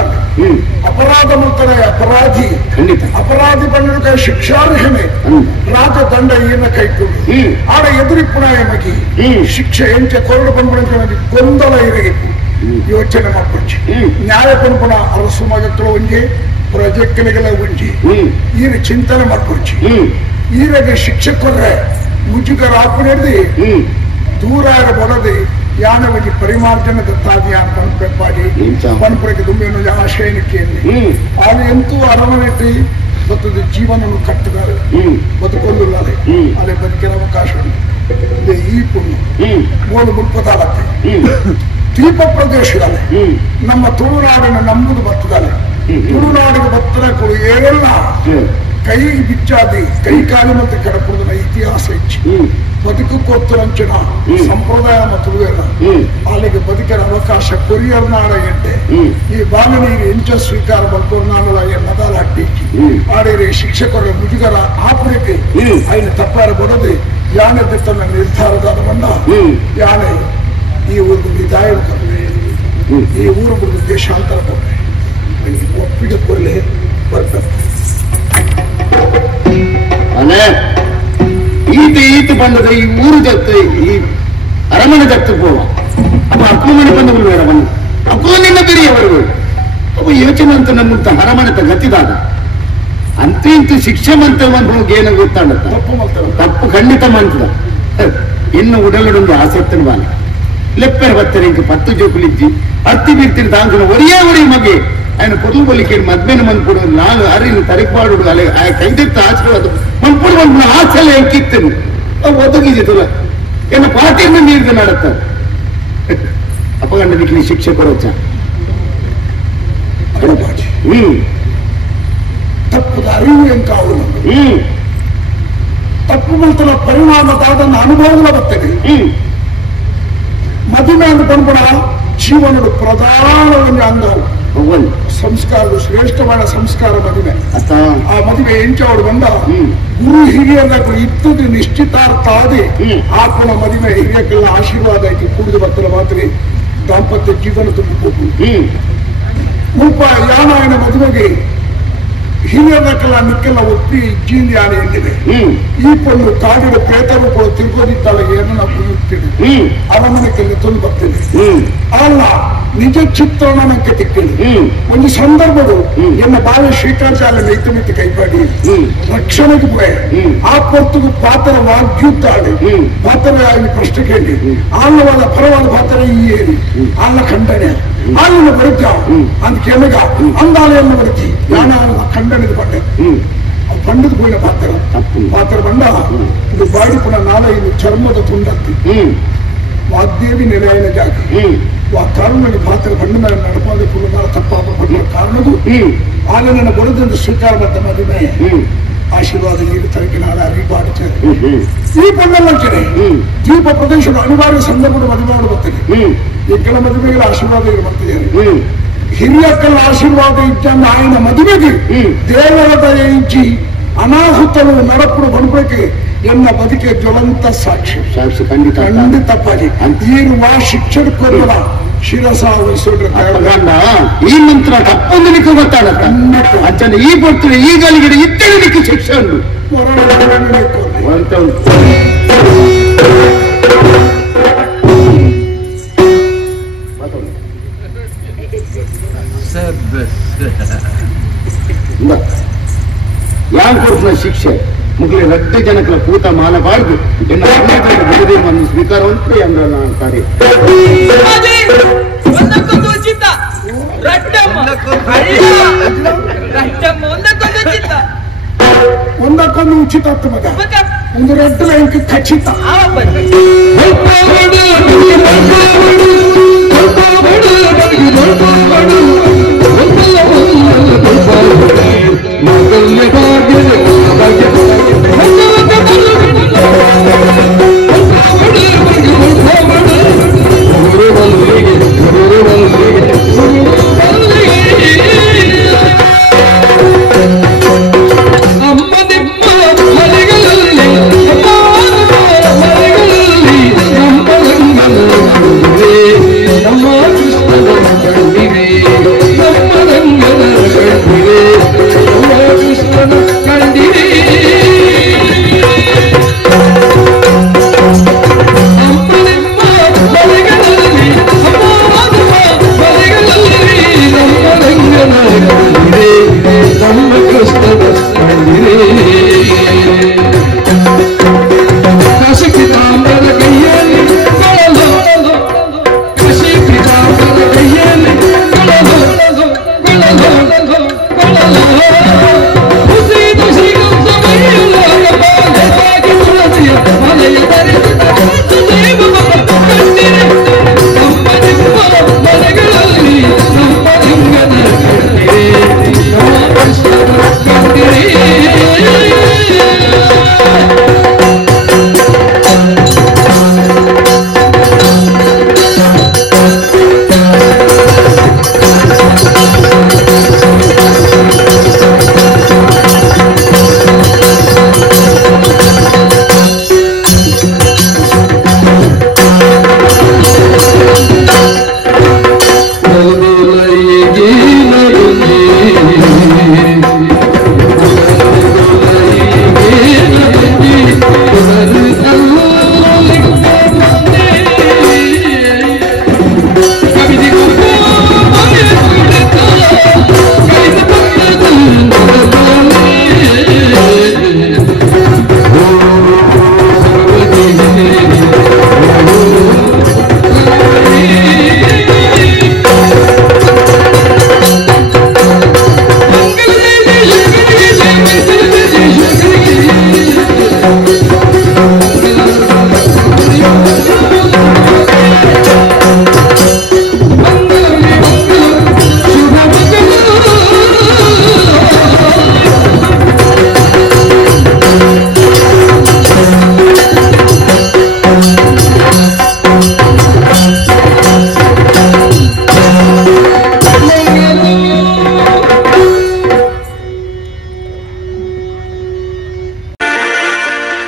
ಅಪರಾಧ ಮಕ್ಕಳ ಅಪರಾಧಿ ಅಪರಾಧಿ ಬಂದ ಶಿಕ್ಷಾರ್ಹನೆ ರಾಜದಂಡ ಈನ ಕೈಕೊಂಡು ಆಡ ಎದುರಿಪ್ಪುನಾಯ ಮಗಿ ಶಿಕ್ಷೆ ಎಂಚ ಕೊರಡು ಬಂದ್ಬಿಡ ಗೊಂದಲ ಇರಗಿತ್ತು ಯೋಚನೆ ಮಾಡ್ಕೊಂಚಿ ನ್ಯಾಯ ಪಂಪಣ ಅರಸು ಮಗಕ್ಕಳ ಒಂಜಿ ಪ್ರೊಜೆಕ್ಟ್ಗಳ ಒಂಜಿ ಈರ ಚಿಂತನೆ ಮಾಡ್ಕೊಂಚಿ ಈರಗೆ ಶಿಕ್ಷೆ ಕೊರ್ರೆ ಮುಜುಗರ ಹಾಕೊಂಡು ದೂರ ಬಡದೆ ಯಾನ ಒಂದು ಪರಿಮಾರ್ಜನ ದತ್ತಾದಿಯ ಪಂಪೆಪ್ಪಾಡಿ ಪಂಪರಿಗೆ ದುಂಬೇನು ಆಶಯನಕ್ಕೆ ಆಗ ಎಂತೂ ಅರಮನೆಟ್ಟಿ ಬತ್ತದ ಜೀವನವನ್ನು ಕಟ್ಟಿದ್ದಾರೆ ಬದುಕೊಂದಿಲ್ಲ ಅದೇ ಬದುಕಿನ ಅವಕಾಶ ಉಂಟು ಈ ಪುಣ್ಯ ಮೂಲ ಮುಲ್ಪದಾಲತ್ತೆ ದ್ವೀಪ ಪ್ರದೇಶದಲ್ಲಿ ನಮ್ಮ ತುಳುನಾಡಿನ ನಂಬುದು ಬರ್ತದಲ್ಲ ತುಳುನಾಡಿಗೆ ಭತ್ತದ ಕೊಡು ಏನೆಲ್ಲ ಕೈ ಬಿಚ್ಚಾದಿ ಕೈ ಕಾಲು ಮತ್ತೆ ಕೆಡಪುದನ ಇತಿಹಾಸ ಹೆಚ್ಚು ಬದುಕು ಕೊತ್ತರಂಚಿನ ಸಂಪ್ರದಾಯ ಮತ್ತು ಅಲ್ಲಿಗೆ ಬದುಕಿನ ಅವಕಾಶ ಕೊರಿಯರ್ ನಾಡ ಎಂಟೆ ಈ ಬಾಲನಿಗೆ ಎಂಚ ಸ್ವೀಕಾರ ಬಂಕೋರು ನಾನು ಮದಾಲ ಹಟ್ಟಿಕ್ಕಿ ಆಡಿರಿ ಶಿಕ್ಷಕರ ಮುಜುಗರ ಆಪರೇಟಿ ఆయన ತಪ್ಪಾರ ಬಡದೆ ಯಾನೆ ತನ್ನ ನಿರ್ಧಾರದ ಬಂದ ಯಾನೆ ಈ ಊರು ವಿದಾಯ ಕೊಟ್ಟೆ ಈ ಊರು ಬಿಟ್ಟು ದೇಶಾಂತರ ಕೊಟ್ಟೆ ಒಪ್ಪಿಗೆ ಕೊರಲೆ ಬರ್ತದೆ ಈತ ಬಂದದ ಈ ಊರು ಜೊತೆ ಈ ಅರಮನೆ ಜೊತೆ ಪೋವ ಅಪ್ಪ ಅಕ್ಕೂ ಮನೆ ಬಂದವರು ಬೇಡ ಬನ್ನಿ ಅಕ್ಕೂ ನಿನ್ನ ಬಿರಿಯವರು ಅಪ್ಪ ಯೋಚನೆ ಅಂತ ನಮ್ಮಂತ ಹರಮನೆತ ಗತಿದಾದ ಅಂತೂ ಇಂತೂ ಶಿಕ್ಷೆ ಮಂತ್ರವನ್ನು ಹೋಗಿ ಏನೋ ಗೊತ್ತಾಡುತ್ತ ತಪ್ಪು ಖಂಡಿತ ಮಂತದ ಇನ್ನು ಉಡಲಡೊಂದು ಆಸಕ್ತನ ಬಾಲ ಲೆಪ್ಪರ ಬತ್ತರೆ ಇಂಕ 10 ಜೋಕುಲಿಜ್ಜಿ ಹತ್ತಿ ಬೀರ್ತೀನಿ ತಾಂಕನ ಒರಿಯ ಮಗೆ ఆయన పొరులు బలికి మధ్యన మనుపుడు నాలుగు అరిని తరిపాడు అలా ఆ కైదెత్త ఆశీర్వాదం మనుపుడు మన ఆశలు ఎంకిత్తను ಒದಗಿದೆ ತುಲ ಏನು ಪಾರ್ಟಿಯನ್ನು ನೀಡಿದ ನಡುತ್ತಾರೆ ಅಪಗಂಡನಿಗೆ ಶಿಕ್ಷೆ ಕೊಡೋಚ ತಪ್ಪದ ಅರಿವು ಎಂಕಾವು ತಪ್ಪು ಮಂತನ ಪರಿಣಾಮದಾದನ್ನು ಅನುಭವಗಳ ಬರ್ತದೆ ಮದುವೆ ಅಂತ ಬಂದ್ಬಿಡ ಜೀವನದ ಪ್ರಧಾನವನ್ನು ಅಂಗವು ಸಂಸ್ಕಾರದ ಶ್ರೇಷ್ಠವಾದ ಸಂಸ್ಕಾರ ಮದುವೆ ಆ ಮದುವೆ ಎಂಚವರು ಬಂದ ಗುರು ಹಿರಿಯರ ಇದ್ದದ್ದು ನಿಶ್ಚಿತಾರ್ಥ ಆದಿ ಆತ್ಮನ ಮದುವೆ ಹಿರಿಯಕ್ಕೆಲ್ಲ ಆಶೀರ್ವಾದ ಆಯ್ತು ಕೂಡಿದ ಭಕ್ತರ ಮಾತ್ರ ದಾಂಪತ್ಯ ಜೀವನ ತುಂಬಿಕೊಂಡು ಮುಪ್ಪ ಯಾನಾಯನ ಮದುವೆಗೆ ಹಿರಿಯರಕ್ಕೆಲ್ಲ ಮಿಕ್ಕೆಲ್ಲ ಒಪ್ಪಿ ಇಜ್ಜಿಂದ ಯಾನ ಎಂದಿದೆ ಈ ಪೊಳ್ಳು ಕಾಡಿನ ಪ್ರೇತರು ಕೂಡ ತಿರುಗೋದಿದ್ದಾಳೆ ಏನನ್ನ ಕುಡಿಯುತ್ತೇನೆ ಅರಮನೆಗೆಲ್ಲ ತಂದು ಬರ್ತೇನೆ ಅಲ್ಲ ನಿಜ ಚಿತ್ರಣಕ್ಕೆ ತಿಕ್ಕೇನೆ ಒಂದು ಸಂದರ್ಭಗಳು ಎನ್ನ ಬಾಳೆ ಶ್ರೀಕಾಚಾರ್ಯ ನೈತಮಿತಿ ಕೈಪಾಡಿ ರಕ್ಷಣೆಗೆ ಪೋಯ ಆ ಪೊರ್ತುಗು ಪಾತ್ರ ವಾಗ್ಯುದ್ದಾಳೆ ಪಾತ್ರ ಆಗಿ ಪ್ರಶ್ನೆ ಕೇಳಿ ಆಲ್ಲವಾದ ಪರವಾದ ಪಾತ್ರ ಈ ಏರಿ ಆಲ್ಲ ಖಂಡನೆ ಆಲಿನ ಬರುತ್ತ ಅಂದ್ ಕೆಳಗ ಅಂದಾಲೆಯನ್ನು ಬರುತ್ತಿ ಯಾನ ಖಂಡನೆದ ಪಂಡ ಪಂಡದ ಪೋಯಿನ ಪಾತ್ರ ಬಂಡ ಇದು ಬಾಡಿ ಪುನಃ ನಾಳೆ ಇದು ಚರ್ಮದ ತುಂಡತ್ತಿ ವಾಗ್ದೇವಿ ನೆಲೆಯನ ಜಾಗ ಆ ಕಾರಣಕ್ಕೆ ಪಾತ್ರ ಬಂಡ ಮೇಲೆ ನಡಪಾದ ಪುನಃ ತಪ್ಪಾಪ ಪಡುವ ಕಾರಣದು ಆಗ ನನ್ನ ಬರುದಂದು ಸ್ವೀಕಾರ ಬಂದ ಮದುವೆ ಆಶೀರ್ವಾದ ನೀಡಿ ತರಕ್ಕೆ ನಾಳೆ ಅರಿಬಾಡುತ್ತಾರೆ ಈ ಪಣ್ಣಲ್ಲಂಚನೆ ದ್ವೀಪ ಪ್ರದೇಶದ ಅನಿವಾರ್ಯ ಸಂದರ್ಭದ ಮದುವೆ ಬರ್ತದೆ ಈ ಕೆಲ ಮದುವೆಗಳ ಆಶೀರ್ವಾದ ಬರ್ತಿದ್ದಾರೆ ಹಿರಿಯಕ್ಕಲ್ಲ ಆಶೀರ್ವಾದ ಇದ್ದಂಗ ఆయన ಮದುವೆಗೆ ದೇವರ ದಯೆ ಇಚ್ಚಿ ಅನಾಹುತಗಳು ನಡಪುಡು ಬಣಬೇಕು ಎನ್ನ ಬದುಕೆ ಜ್ವಲಂತ ಸಾಕ್ಷಿ ಖಂಡಿತಪ್ಪಾಗಿ ಈರುವ ಶಿಕ್ಷಣಕ್ಕೊಲ್ಲ ಶಿರಸ ವಹಿಸೋಡ್ರೆ ಈ ಮಂತ್ರ ತಪ್ಪೊಂದಲಿಕ್ಕೆ ಗೊತ್ತಾಗತ್ತ ಅಜ್ಜನ ಈ ಬರ್ತಾರೆ ಈ ಗಾಲಿಗಡೆ ಇತ್ತಲಿಕ್ಕೆ ಶಿಕ್ಷೆ ಉಂಟು ಯಾನ್ ಕೊಡ್ತನ ಶಿಕ್ಷೆ ಮುಗ್ಲಿ ರಡ್ಡ ಜನಕಲ ಕೂತ ಮಾಲಬಾರ್ದು ಎನ್ನ ಬಿಡದೆ ಒಂದು ಸ್ವೀಕಾರವಂತೆ ಅಂದ್ರೆ ನಾನು ಕಾರ್ಯ ಒಂದಕ್ಕೊಂದು ಉಚಿತ ಮಗ ಒಂದು ರಡ್ಡಲ ಇಂಕ ಖಚಿತ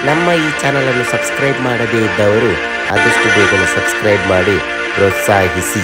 ನಮ್ಮ ಈ ಚಾನಲನ್ನು ಸಬ್ಸ್ಕ್ರೈಬ್ ಮಾಡದೇ ಇದ್ದವರು ಆದಷ್ಟು ಬೇಗನೆ ಸಬ್ಸ್ಕ್ರೈಬ್ ಮಾಡಿ ಪ್ರೋತ್ಸಾಹಿಸಿ.